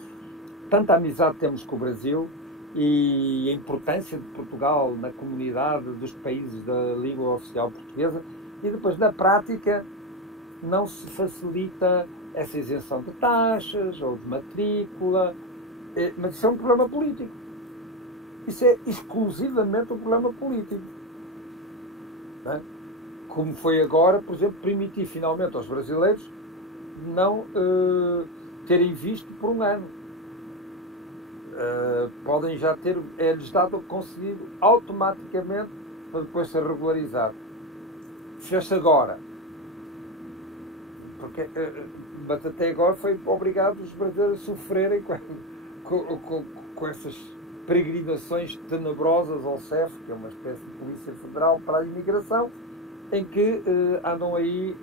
tanta amizade temos com o Brasil e a importância de Portugal na comunidade dos países da língua oficial portuguesa, e depois na prática não se facilita essa isenção de taxas ou de matrícula, mas isso é um problema político. Isso é exclusivamente um problema político. Não é? Como foi agora, por exemplo, permitir finalmente aos brasileiros não terem visto por um ano. Podem já ter, é-lhes dado concedido automaticamente para depois ser regularizado. Fez-se agora. Porque, mas até agora foi obrigado os brasileiros a sofrerem com essas peregrinações tenebrosas ao CEF, que é uma espécie de Polícia Federal para a imigração, em que andam aí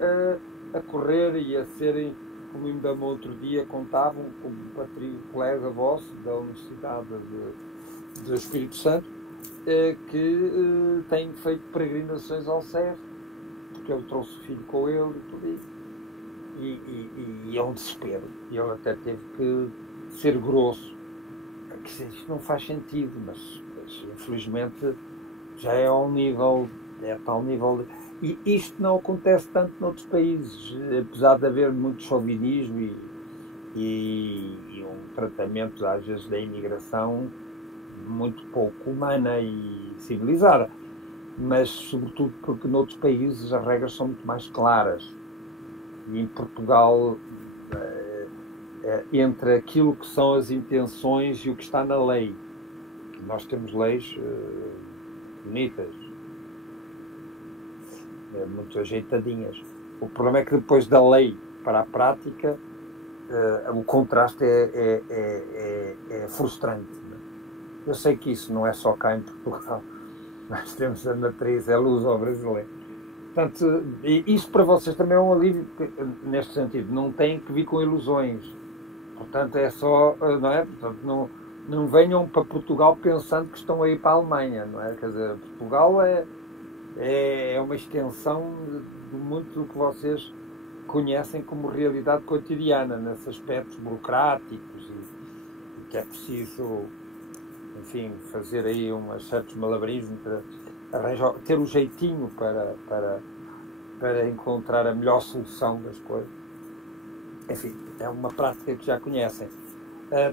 a correr e a serem, como ainda no outro dia contavam, como um colega vosso da Universidade do Espírito Santo, que tem feito peregrinações ao CEF, porque ele trouxe o filho com ele e tudo isso. E é um desespero. E ele até teve que ser grosso. Isto não faz sentido, mas infelizmente já é ao nível, é a tal nível. E isto não acontece tanto noutros países, apesar de haver muito chauvinismo e um tratamento, às vezes, da imigração muito pouco humana e civilizada. Mas, sobretudo, porque noutros países as regras são muito mais claras. E em Portugal, entre aquilo que são as intenções e o que está na lei, nós temos leis bonitas, muito ajeitadinhas. O problema é que depois da lei para a prática, o contraste é frustrante. Eu sei que isso não é só cá em Portugal, nós temos a matriz, é luso-brasileira. Portanto, isso para vocês também é um alívio, neste sentido, não tem que vir com ilusões. Portanto, é só, não é? Portanto, não venham para Portugal pensando que estão a ir para a Alemanha, não é? Quer dizer, Portugal é uma extensão de muito do que vocês conhecem como realidade cotidiana, nesses aspectos burocráticos, e que é preciso, enfim, fazer aí certos malabarismos para ter um jeitinho para encontrar a melhor solução das coisas. Enfim, é uma prática que já conhecem.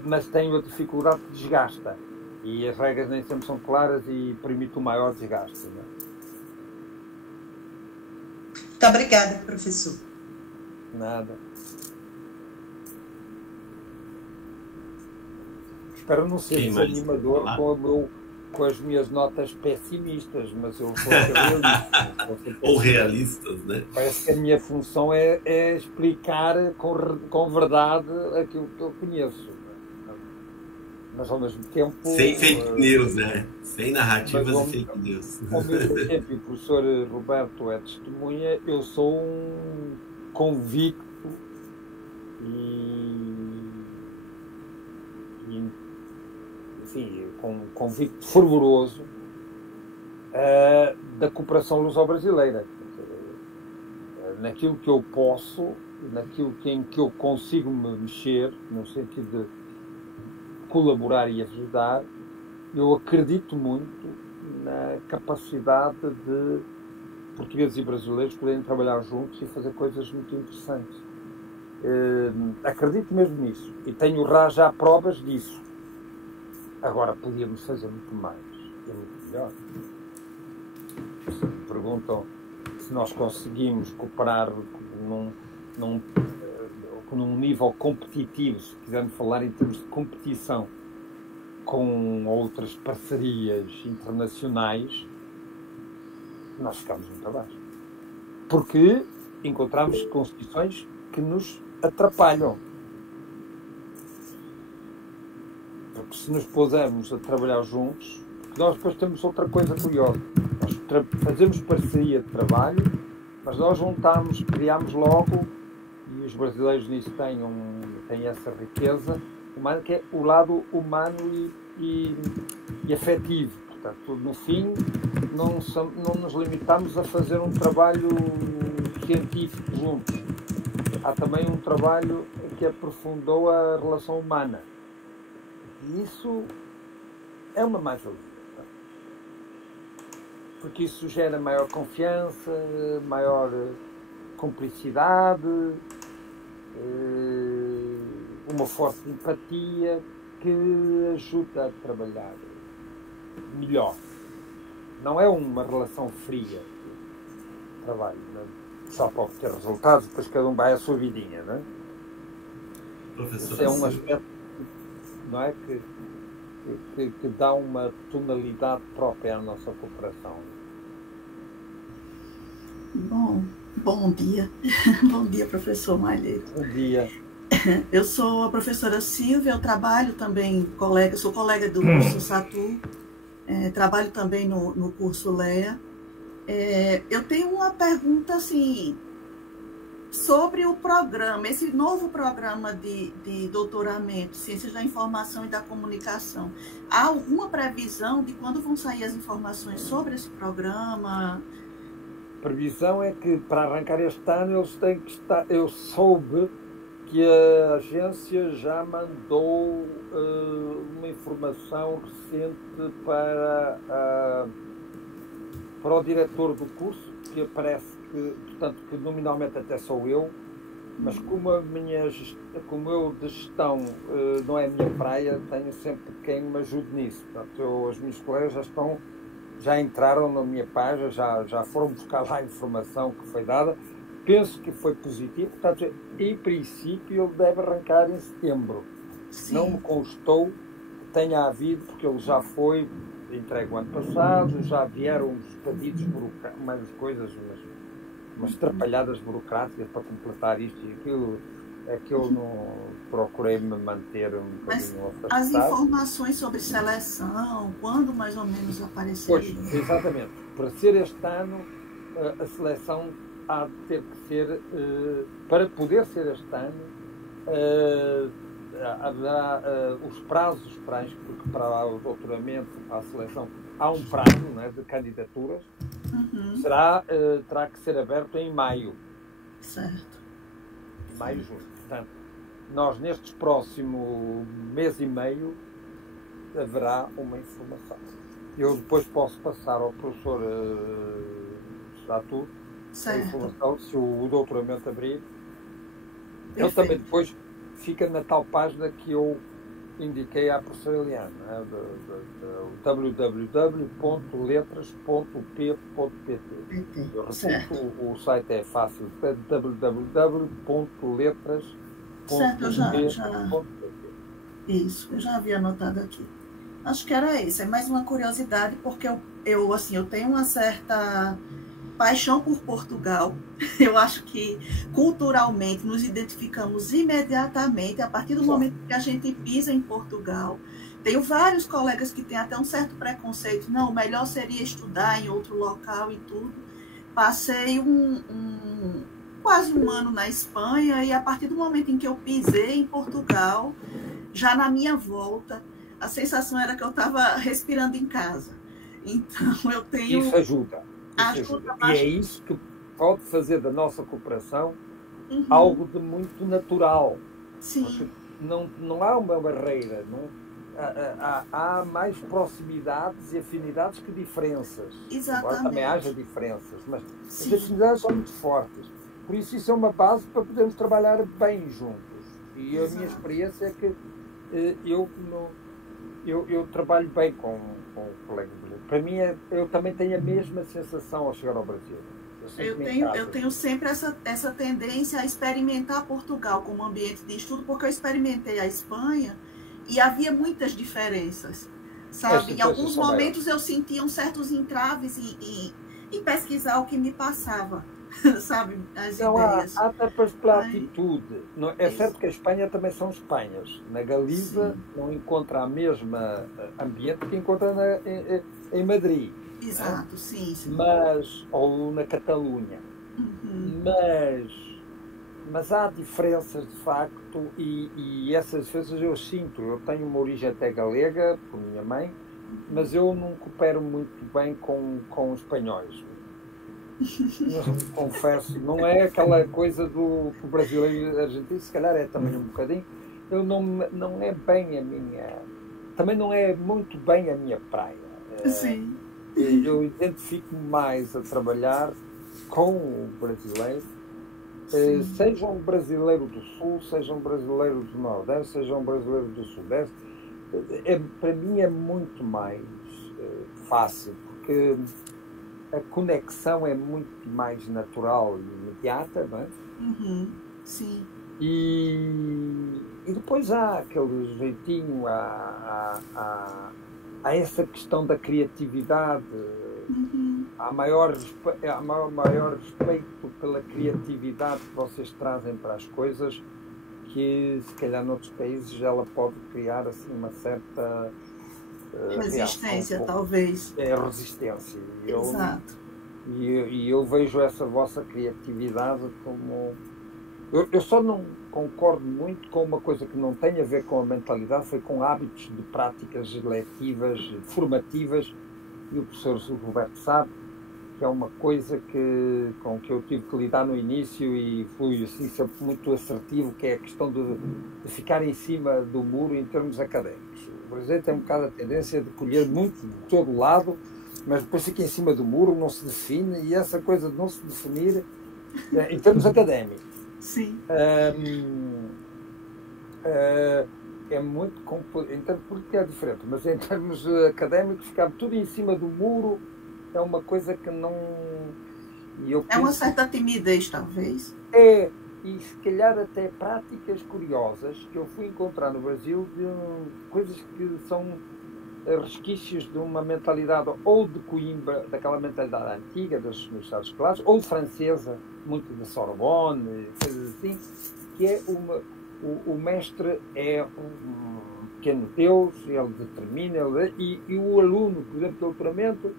Mas tem a dificuldade que desgasta. E as regras nem sempre são claras e permite um maior desgaste. Não é? Muito obrigada, professor. Nada. Espero não ser desanimador com as minhas notas pessimistas, mas eu sou realista. Ou realistas, né? Parece que a minha função é explicar com verdade aquilo que eu conheço. Mas ao mesmo tempo... Sem fake news, né? Sem narrativas e fake news. Ao mesmo tempo, e o professor Roberto é testemunha, eu sou um convicto enfim, com um convicto fervoroso da cooperação luso-brasileira. Naquilo que eu posso, naquilo em que eu consigo me mexer, no sentido de colaborar e ajudar, eu acredito muito na capacidade de portugueses e brasileiros poderem trabalhar juntos e fazer coisas muito interessantes. Acredito mesmo nisso e tenho já provas disso. Agora, podíamos fazer muito mais e muito melhor. Se me perguntam se nós conseguimos cooperar num nível competitivo, se quisermos falar em termos de competição, com outras parcerias internacionais, nós ficamos muito abaixo. Porque encontramos condições que nos atrapalham. Porque se nos pusermos a trabalhar juntos, nós depois temos outra coisa curiosa. Nós fazemos parceria de trabalho, mas nós juntamos, criamos logo, e os brasileiros nisso têm essa riqueza humana, que é o lado humano e afetivo. Portanto, no fim, não nos limitamos a fazer um trabalho científico juntos. Há também um trabalho que aprofundou a relação humana. E isso é uma mais-valia. Porque isso gera maior confiança, maior cumplicidade, uma forte empatia que ajuda a trabalhar melhor. Não é uma relação fria de trabalho, né? Só para obter resultados, depois cada um vai à sua vidinha, não é? Professor, isso é um aspecto, não é, que dá uma tonalidade própria à nossa cooperação. Bom dia. Bom dia, professor Malheiro. Bom dia. Eu sou a professora Silvia, eu trabalho também, sou colega do curso SATU, trabalho também no curso LEA. Eu tenho uma pergunta, assim, sobre o programa, esse novo programa de doutoramento, Ciências da Informação e da Comunicação. Há alguma previsão de quando vão sair as informações sobre esse programa? A previsão é que, para arrancar este ano, eles têm que estar... Eu soube que a agência já mandou uma informação recente para o diretor do curso, que parece que, portanto, que nominalmente até sou eu, mas como eu de gestão não é a minha praia, tenho sempre quem me ajude nisso. Portanto, as minhas colegas já entraram na minha página, já foram buscar lá a informação que foi dada. Penso que foi positivo, portanto, em princípio ele deve arrancar em setembro. Sim. Não me constou que tenha havido, porque ele já foi entregue o ano passado, já vieram uns pedidos burocráticos, umas coisas, umas trapalhadas burocráticas para completar isto e aquilo. É que eu não procurei me manter um bocadinho afastado. As informações sobre seleção, quando mais ou menos apareceram? Pois, exatamente. Para ser este ano, a seleção há de ter que ser, para poder ser este ano, haverá os prazos para o doutoramento, para a seleção, há um prazo, né, de candidaturas, terá que ser aberto em maio. Certo. Maio, junho. Portanto, nós nestes próximos mês e meio haverá uma informação. Eu depois posso passar ao professor Satu a informação, se o doutoramento abrir. Ele também depois fica na tal página que eu indiquei à professora Eliana, né, www.letras.p.pt. Eu repito, o site é fácil, www.letras.p.pt. Certo, Isso, eu já havia anotado aqui. Acho que era isso, é mais uma curiosidade, porque eu tenho uma certa paixão por Portugal. Eu acho que culturalmente nos identificamos imediatamente a partir do momento que a gente pisa em Portugal. Tenho vários colegas que têm até um certo preconceito. Não, o melhor seria estudar em outro local e tudo. Passei quase um ano na Espanha e a partir do momento em que eu pisei em Portugal, já na minha volta, a sensação era que eu estava respirando em casa. Então eu tenho... Isso ajuda. E é isso que pode fazer da nossa cooperação algo de muito natural. Sim. Porque não há uma barreira, não? Há mais proximidades e afinidades que diferenças. Exatamente. Embora também haja diferenças, mas as afinidades são muito fortes. Por isso é uma base para podermos trabalhar bem juntos. E a minha experiência é que eu trabalho bem com o colega brasileiro. Para mim, eu também tenho a mesma sensação ao chegar ao Brasil. Eu tenho sempre essa tendência a experimentar Portugal como ambiente de estudo, porque eu experimentei a Espanha e havia muitas diferenças, sabe? Em alguns momentos eu sentia certos entraves e pesquisar o que me passava, sabe, as Não, ideias. há tapas pela Ai, atitude. Não, é isso. certo que a Espanha também são Espanhas. Na Galiza Sim, não encontra a mesma ambiente que encontra em Madrid, não é? exato, sim, sim. Mas, ou na Catalunha. Uhum, Mas há diferenças de facto e essas diferenças eu sinto. Eu tenho uma origem até galega, por minha mãe, mas eu não coopero muito bem com os espanhóis. Confesso, não é aquela coisa do brasileiro argentino, se calhar é também um bocadinho. Eu não é bem a minha. Também não é muito bem a minha praia. sim, Eu identifico mais a trabalhar com o brasileiro, sim, seja um brasileiro do Sul, seja um brasileiro do Nordeste, seja um brasileiro do Sudeste. Para mim é muito mais fácil, porque a conexão é muito mais natural e imediata, não é? uhum, sim, E depois há aquele jeitinho, há essa questão da criatividade, uhum, há maior respeito pela criatividade que vocês trazem para as coisas, que se calhar noutros países ela pode criar assim uma certa reação, resistência, talvez. resistência. Exato. E eu vejo essa vossa criatividade como. Eu só não concordo muito com uma coisa que não tem a ver com a mentalidade, foi com hábitos de práticas letivas, formativas, e o professor Roberto sabe que é uma coisa com que eu tive que lidar no início e fui assim, sempre muito assertivo, que é a questão de ficar em cima do muro em termos académicos. O Brasil tem um bocado a tendência de colher muito de todo lado, mas depois fica em cima do muro, não se define, e essa coisa de não se definir em termos académicos Sim, é muito então, porque é diferente, mas em termos académicos ficar tudo em cima do muro é uma coisa que não. E eu é uma penso, certa timidez, talvez. e se calhar até práticas curiosas que eu fui encontrar no Brasil, de coisas que são resquícios de uma mentalidade ou de Coimbra, daquela mentalidade antiga das universidades clássicas, ou francesa, muito da Sorbonne, coisas assim, que é o mestre é um pequeno Deus, ele determina, e o aluno, por exemplo, de doutoramento,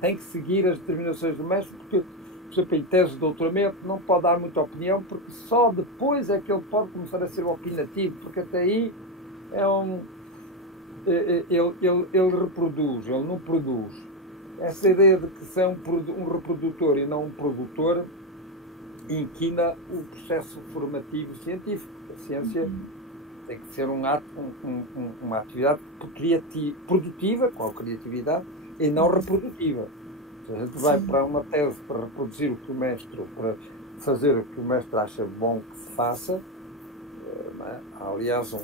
tem que seguir as determinações do mestre, porque, por exemplo, em tese de doutoramento, não pode dar muita opinião, porque só depois é que ele pode começar a ser opinativo, porque até aí é ele reproduz, ele não produz. Essa ideia de que ser um reprodutor e não um produtor inquina o processo formativo científico. A ciência tem que ser um ato, uma atividade produtiva, com a criatividade, e não reprodutiva. Se a gente vai para uma tese para reproduzir o que o mestre, para fazer o que o mestre acha bom que se faça, não é? Há, aliás, um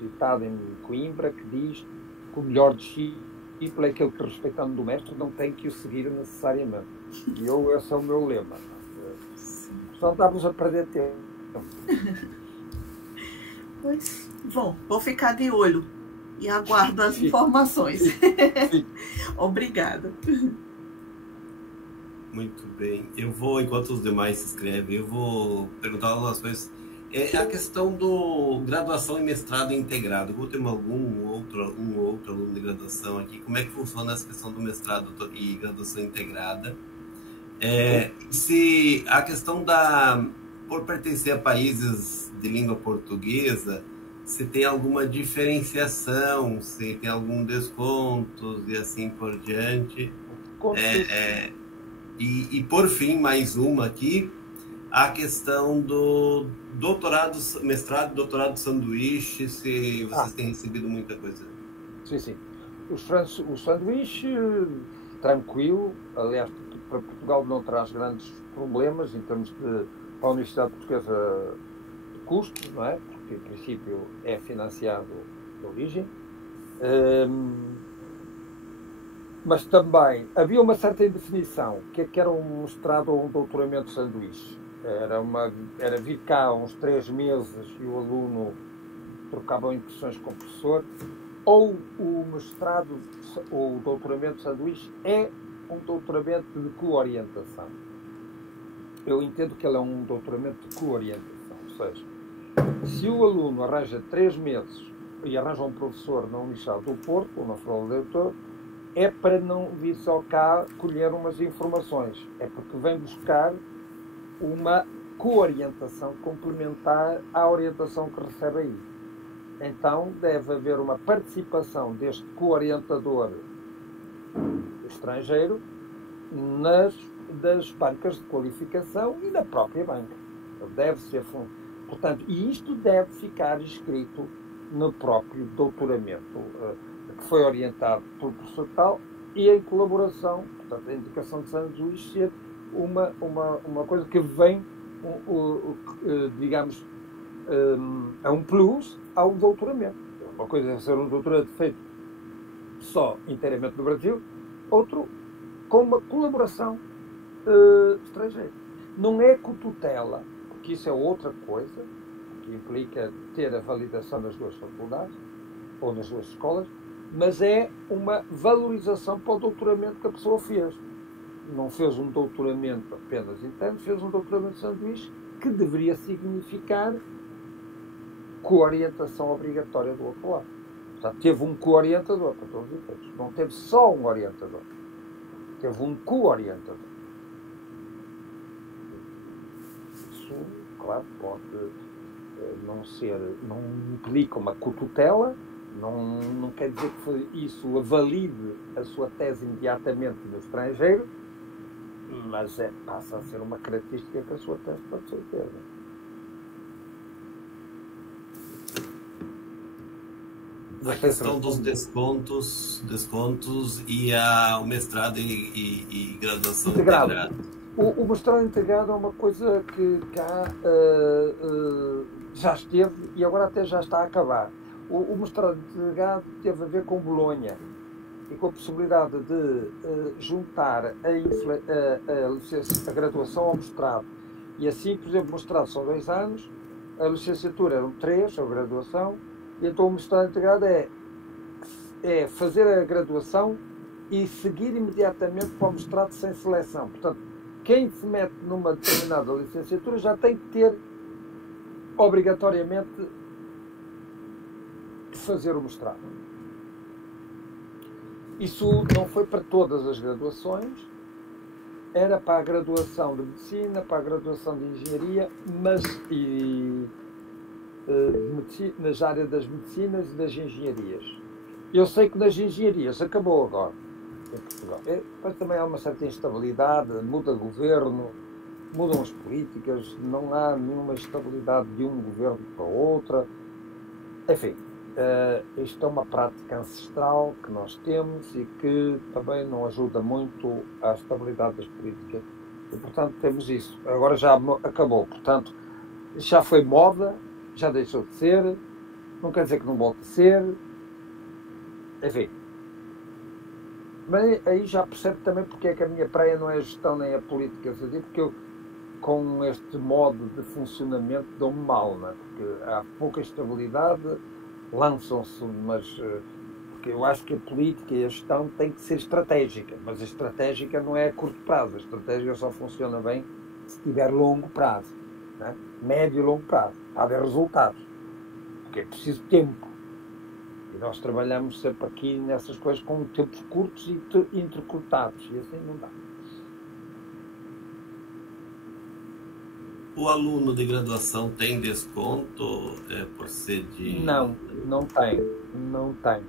ditado em Coimbra que diz que o melhor discípulo é aquele que, respeitando do mestre, não tem que o seguir necessariamente. E esse é o meu lema. Senão estamos a perder tempo. Pois, bom, vou ficar de olho e aguardo as informações. Obrigada. Muito bem. Eu vou, enquanto os demais se inscrevem, eu vou perguntar algumas coisas. A questão do graduação e mestrado integrado. Eu vou ter um outro aluno de graduação aqui. Como é que funciona essa questão do mestrado e graduação integrada? Se a questão por pertencer a países de língua portuguesa, se tem alguma diferenciação, se tem algum desconto e assim por diante. E por fim, mais uma aqui, a questão do doutorado, mestrado e doutorado de sanduíche, se vocês têm recebido muita coisa. Sim. O sanduíche, tranquilo, aliás, para Portugal não traz grandes problemas em termos de, para a Universidade Portuguesa, de custos, não é? Porque, em princípio, é financiado de origem. Mas também havia uma certa indefinição, que era um mestrado ou um doutoramento de sanduíche. Era vir cá uns 3 meses e o aluno trocava impressões com o professor, ou o mestrado ou o doutoramento de sanduíche é um doutoramento de coorientação. Eu entendo que ele é um doutoramento de coorientação, ou seja, se o aluno arranja 3 meses e arranja um professor na Universidade do Porto ou na Federal do Doutor, é para não vir só cá colher umas informações, é porque vem buscar uma coorientação complementar à orientação que recebe aí. Então deve haver uma participação deste coorientador estrangeiro das bancas de qualificação e da própria banca. Ele deve ser portanto, e isto deve ficar escrito no próprio doutoramento, que foi orientado pelo professor tal, e em colaboração, portanto, a indicação de Santos Luís ser uma coisa que vem, digamos, a um plus ao doutoramento. Uma coisa é ser um doutoramento feito só inteiramente no Brasil, outro com uma colaboração estrangeira. Não é cotutela, porque isso é outra coisa, que implica ter a validação nas duas faculdades ou nas duas escolas, mas é uma valorização para o doutoramento que a pessoa fez. Não fez um doutoramento apenas interno, fez um doutoramento de sanduíche que deveria significar coorientação obrigatória do outro lado. Portanto, teve um coorientador para todos os efeitos. Não teve só um orientador. Teve um co-orientador. Isso, claro, pode não implica uma cotutela, não quer dizer que isso valide a sua tese imediatamente no estrangeiro, mas passa a ser uma característica que a sua tese pode ser ter. A questão dos descontos e o mestrado e graduação integrada. O mestrado integrado é uma coisa que cá já esteve e agora até já está a acabar. O mestrado integrado teve a ver com Bolonha e com a possibilidade de juntar a graduação ao mestrado. E assim, por exemplo, o mestrado são 2 anos, a licenciatura eram 3, a graduação, e então o mestrado integrado é fazer a graduação e seguir imediatamente para o mestrado sem seleção. Portanto, quem se mete numa determinada licenciatura já tem que ter obrigatoriamente de fazer o mestrado. Isso não foi para todas as graduações, era para a graduação de medicina, para a graduação de engenharia, mas nas áreas das medicinas e das engenharias. Eu sei que nas engenharias acabou agora em Portugal. Mas também há uma certa instabilidade, muda governo, mudam as políticas, não há nenhuma estabilidade de um governo para outro. Enfim, isto é uma prática ancestral que nós temos e que também não ajuda muito à estabilidade das políticas. E, portanto, temos isso. Agora já acabou. Portanto, já foi moda, já deixou de ser, não quer dizer que não volte a ser. Enfim. Mas aí já percebo também porque é que a minha praia não é a gestão nem a política, porque eu, com este modo de funcionamento, dou-me mal, não é? Porque há pouca estabilidade, lançam-se, mas porque eu acho que a política e a gestão tem que ser estratégica, mas a estratégica não é a curto prazo, a estratégica só funciona bem se tiver longo prazo, não é? Médio e longo prazo, para haver resultados, porque é preciso tempo. E nós trabalhamos sempre aqui nessas coisas com tempos curtos e intercurtados, e assim não dá. O aluno de graduação tem desconto por ser de... Não tem.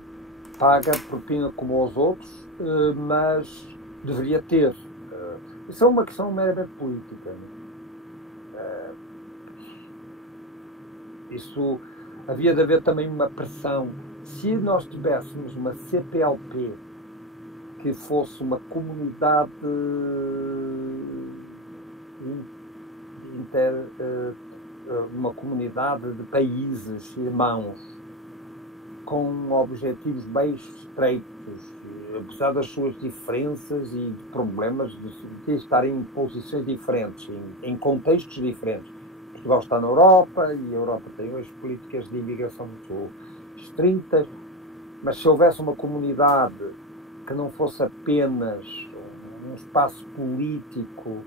Paga propina como aos outros, mas deveria ter. Isso é uma questão meramente política. Isso havia de haver também uma pressão. Se nós tivéssemos uma CPLP que fosse uma comunidade uma comunidade de países irmãos com objetivos bem estreitos, apesar das suas diferenças e de problemas de estarem em posições diferentes, em contextos diferentes. Portugal está na Europa e a Europa tem hoje políticas de imigração muito estritas, mas se houvesse uma comunidade que não fosse apenas um espaço político,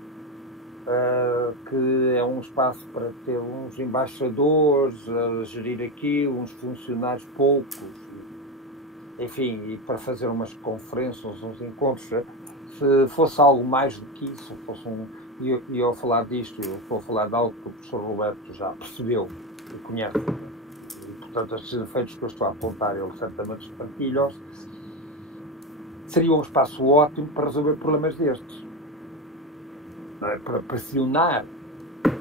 que é um espaço para ter uns embaixadores a gerir aquilo, uns funcionários poucos, enfim, e para fazer umas conferências, uns encontros. Se fosse algo mais do que isso, e eu falar disto, eu estou a falar de algo que o professor Roberto já percebeu e conhece, e portanto estes efeitos que eu estou a apontar, ele certamente os partilha, seria um espaço ótimo para resolver problemas destes, para pressionar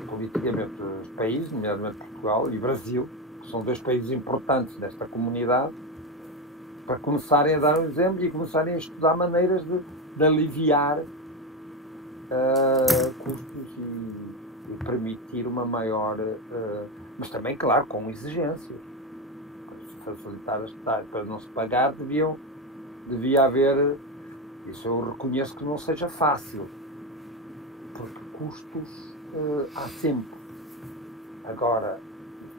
politicamente os países, nomeadamente Portugal e Brasil, que são dois países importantes nesta comunidade, para começarem a dar um exemplo e começarem a estudar maneiras de aliviar custos e permitir uma maior... mas também, claro, com exigências. Para facilitar as taxas, para não se pagar, devia haver... Isso eu reconheço que não seja fácil, porque custos há sempre. Agora,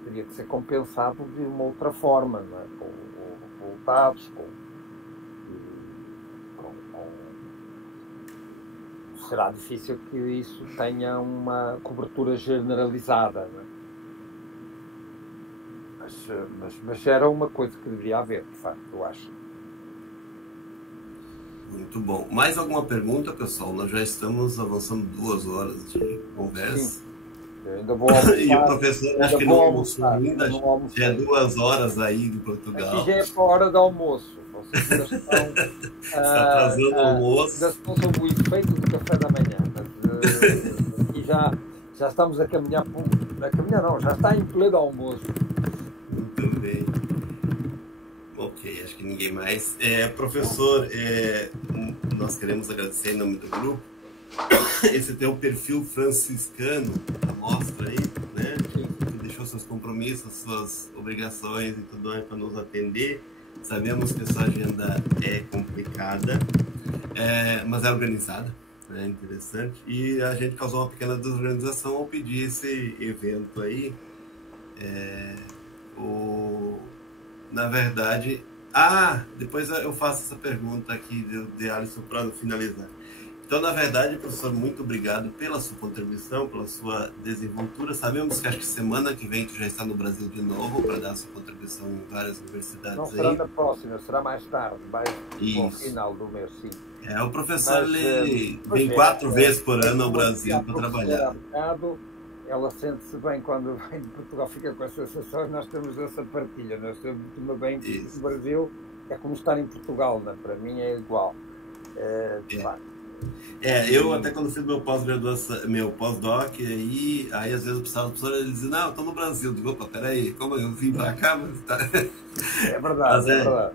teria que ser compensado de uma outra forma, não é? Com resultados, será difícil que isso tenha uma cobertura generalizada, não é? Mas era uma coisa que deveria haver, de facto, eu acho. Muito bom. Mais alguma pergunta, pessoal? Nós já estamos avançando 2 horas de conversa. Sim. Eu ainda vou almoçar. E o professor acho que não almoçou ainda. Já é 2 horas aí em Portugal. Aqui já é para a hora do almoço. Vocês ainda estão... Está atrasando o almoço. Ainda estão sob o efeito do café da manhã. Mas, e já estamos a caminhar... já está em pleno almoço. Muito bem. Ok, acho que ninguém mais. Professor, nós queremos agradecer em nome do grupo. Esse teu perfil franciscano, mostra aí, né? Que deixou seus compromissos, suas obrigações e tudo mais para nos atender. Sabemos que sua agenda é complicada, mas é organizada, é interessante. E a gente causou uma pequena desorganização ao pedir esse evento aí. Na verdade... depois eu faço essa pergunta aqui de Alisson para finalizar. Então, na verdade, professor, muito obrigado pela sua contribuição, pela sua desenvoltura. Sabemos que acho que semana que vem tu já está no Brasil de novo para dar sua contribuição em várias universidades. Não será na próxima, será mais tarde, no final do mês, sim. O professor vem 4 vezes por ano ao Brasil para trabalhar. Ela sente-se bem quando vem de Portugal, fica com essa sensação, nós temos essa partilha. Nós temos bem que no Brasil é como estar em Portugal, né? Para mim é igual. Claro. Eu até quando fiz meu pós-graduação, meu pós-doc, aí às vezes o professor ele dizia, não, eu estou no Brasil. Eu digo, opa, peraí, como eu vim para cá? Mas tá... É verdade, é verdade.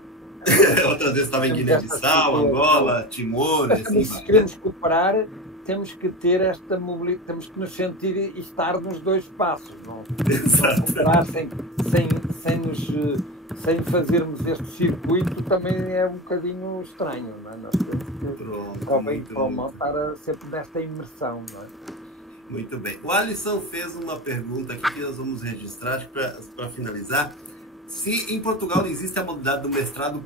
Outras vezes estava em Guiné-Bissau, Angola, Timor, assim. Se queremos cooperar, temos que ter esta mobilidade, temos que nos sentir e estar nos dois passos, não cooperar sem fazermos este circuito também é um bocadinho estranho, não é? Nós temos que, para o bem e para o mal, estar sempre nesta imersão, não é? Muito bem. O Alisson fez uma pergunta aqui que nós vamos registrar para finalizar. Se em Portugal existe a modalidade do mestrado,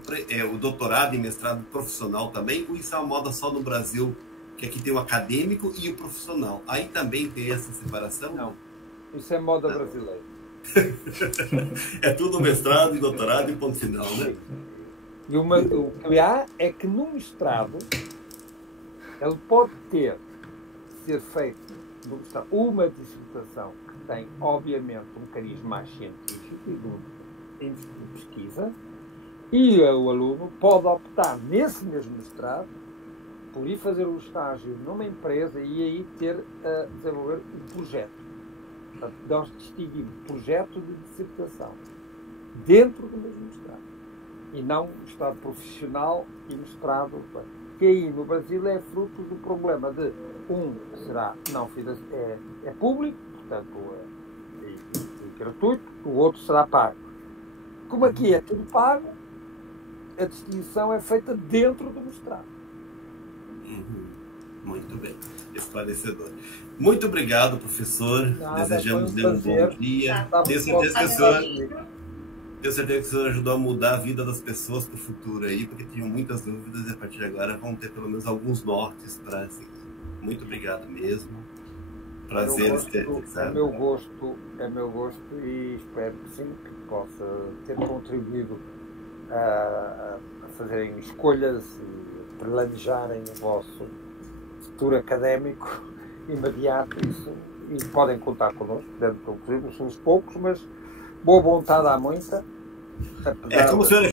o doutorado e mestrado profissional também, ou isso é uma moda só no Brasil, que aqui tem o acadêmico e o profissional? Aí também tem essa separação? Não, isso é moda brasileira. É tudo mestrado e doutorado e ponto final, né? E o que há é que no mestrado ele pode ser feito no mestrado uma dissertação que tem obviamente um cariz mais científico e de pesquisa, e o aluno pode optar nesse mesmo mestrado por ir fazer o estágio numa empresa e aí ter a desenvolver um projeto. Portanto, nós distinguimos projeto de dissertação dentro do mesmo mestrado e não mestrado profissional e mestrado, que aí no Brasil é fruto do problema de será é público, portanto é gratuito, o outro será pago. Como aqui é tudo pago, a distinção é feita dentro do mestrado. Muito bem, esclarecedor. Muito obrigado, professor. Desejamos um bom dia. Tenho certeza que o senhor Tenho certeza que o senhor ajudou a mudar a vida das pessoas para o futuro aí, porque tinham muitas dúvidas e a partir de agora vão ter pelo menos alguns nortes para seguir. Muito obrigado mesmo. Prazer ter. É meu gosto e espero que sim, que possa ter contribuído a fazerem escolhas e planejarem o vosso futuro académico imediato. Isso, e podem contar connosco, dentro do possível, somos poucos, mas boa vontade há muita. Como o senhor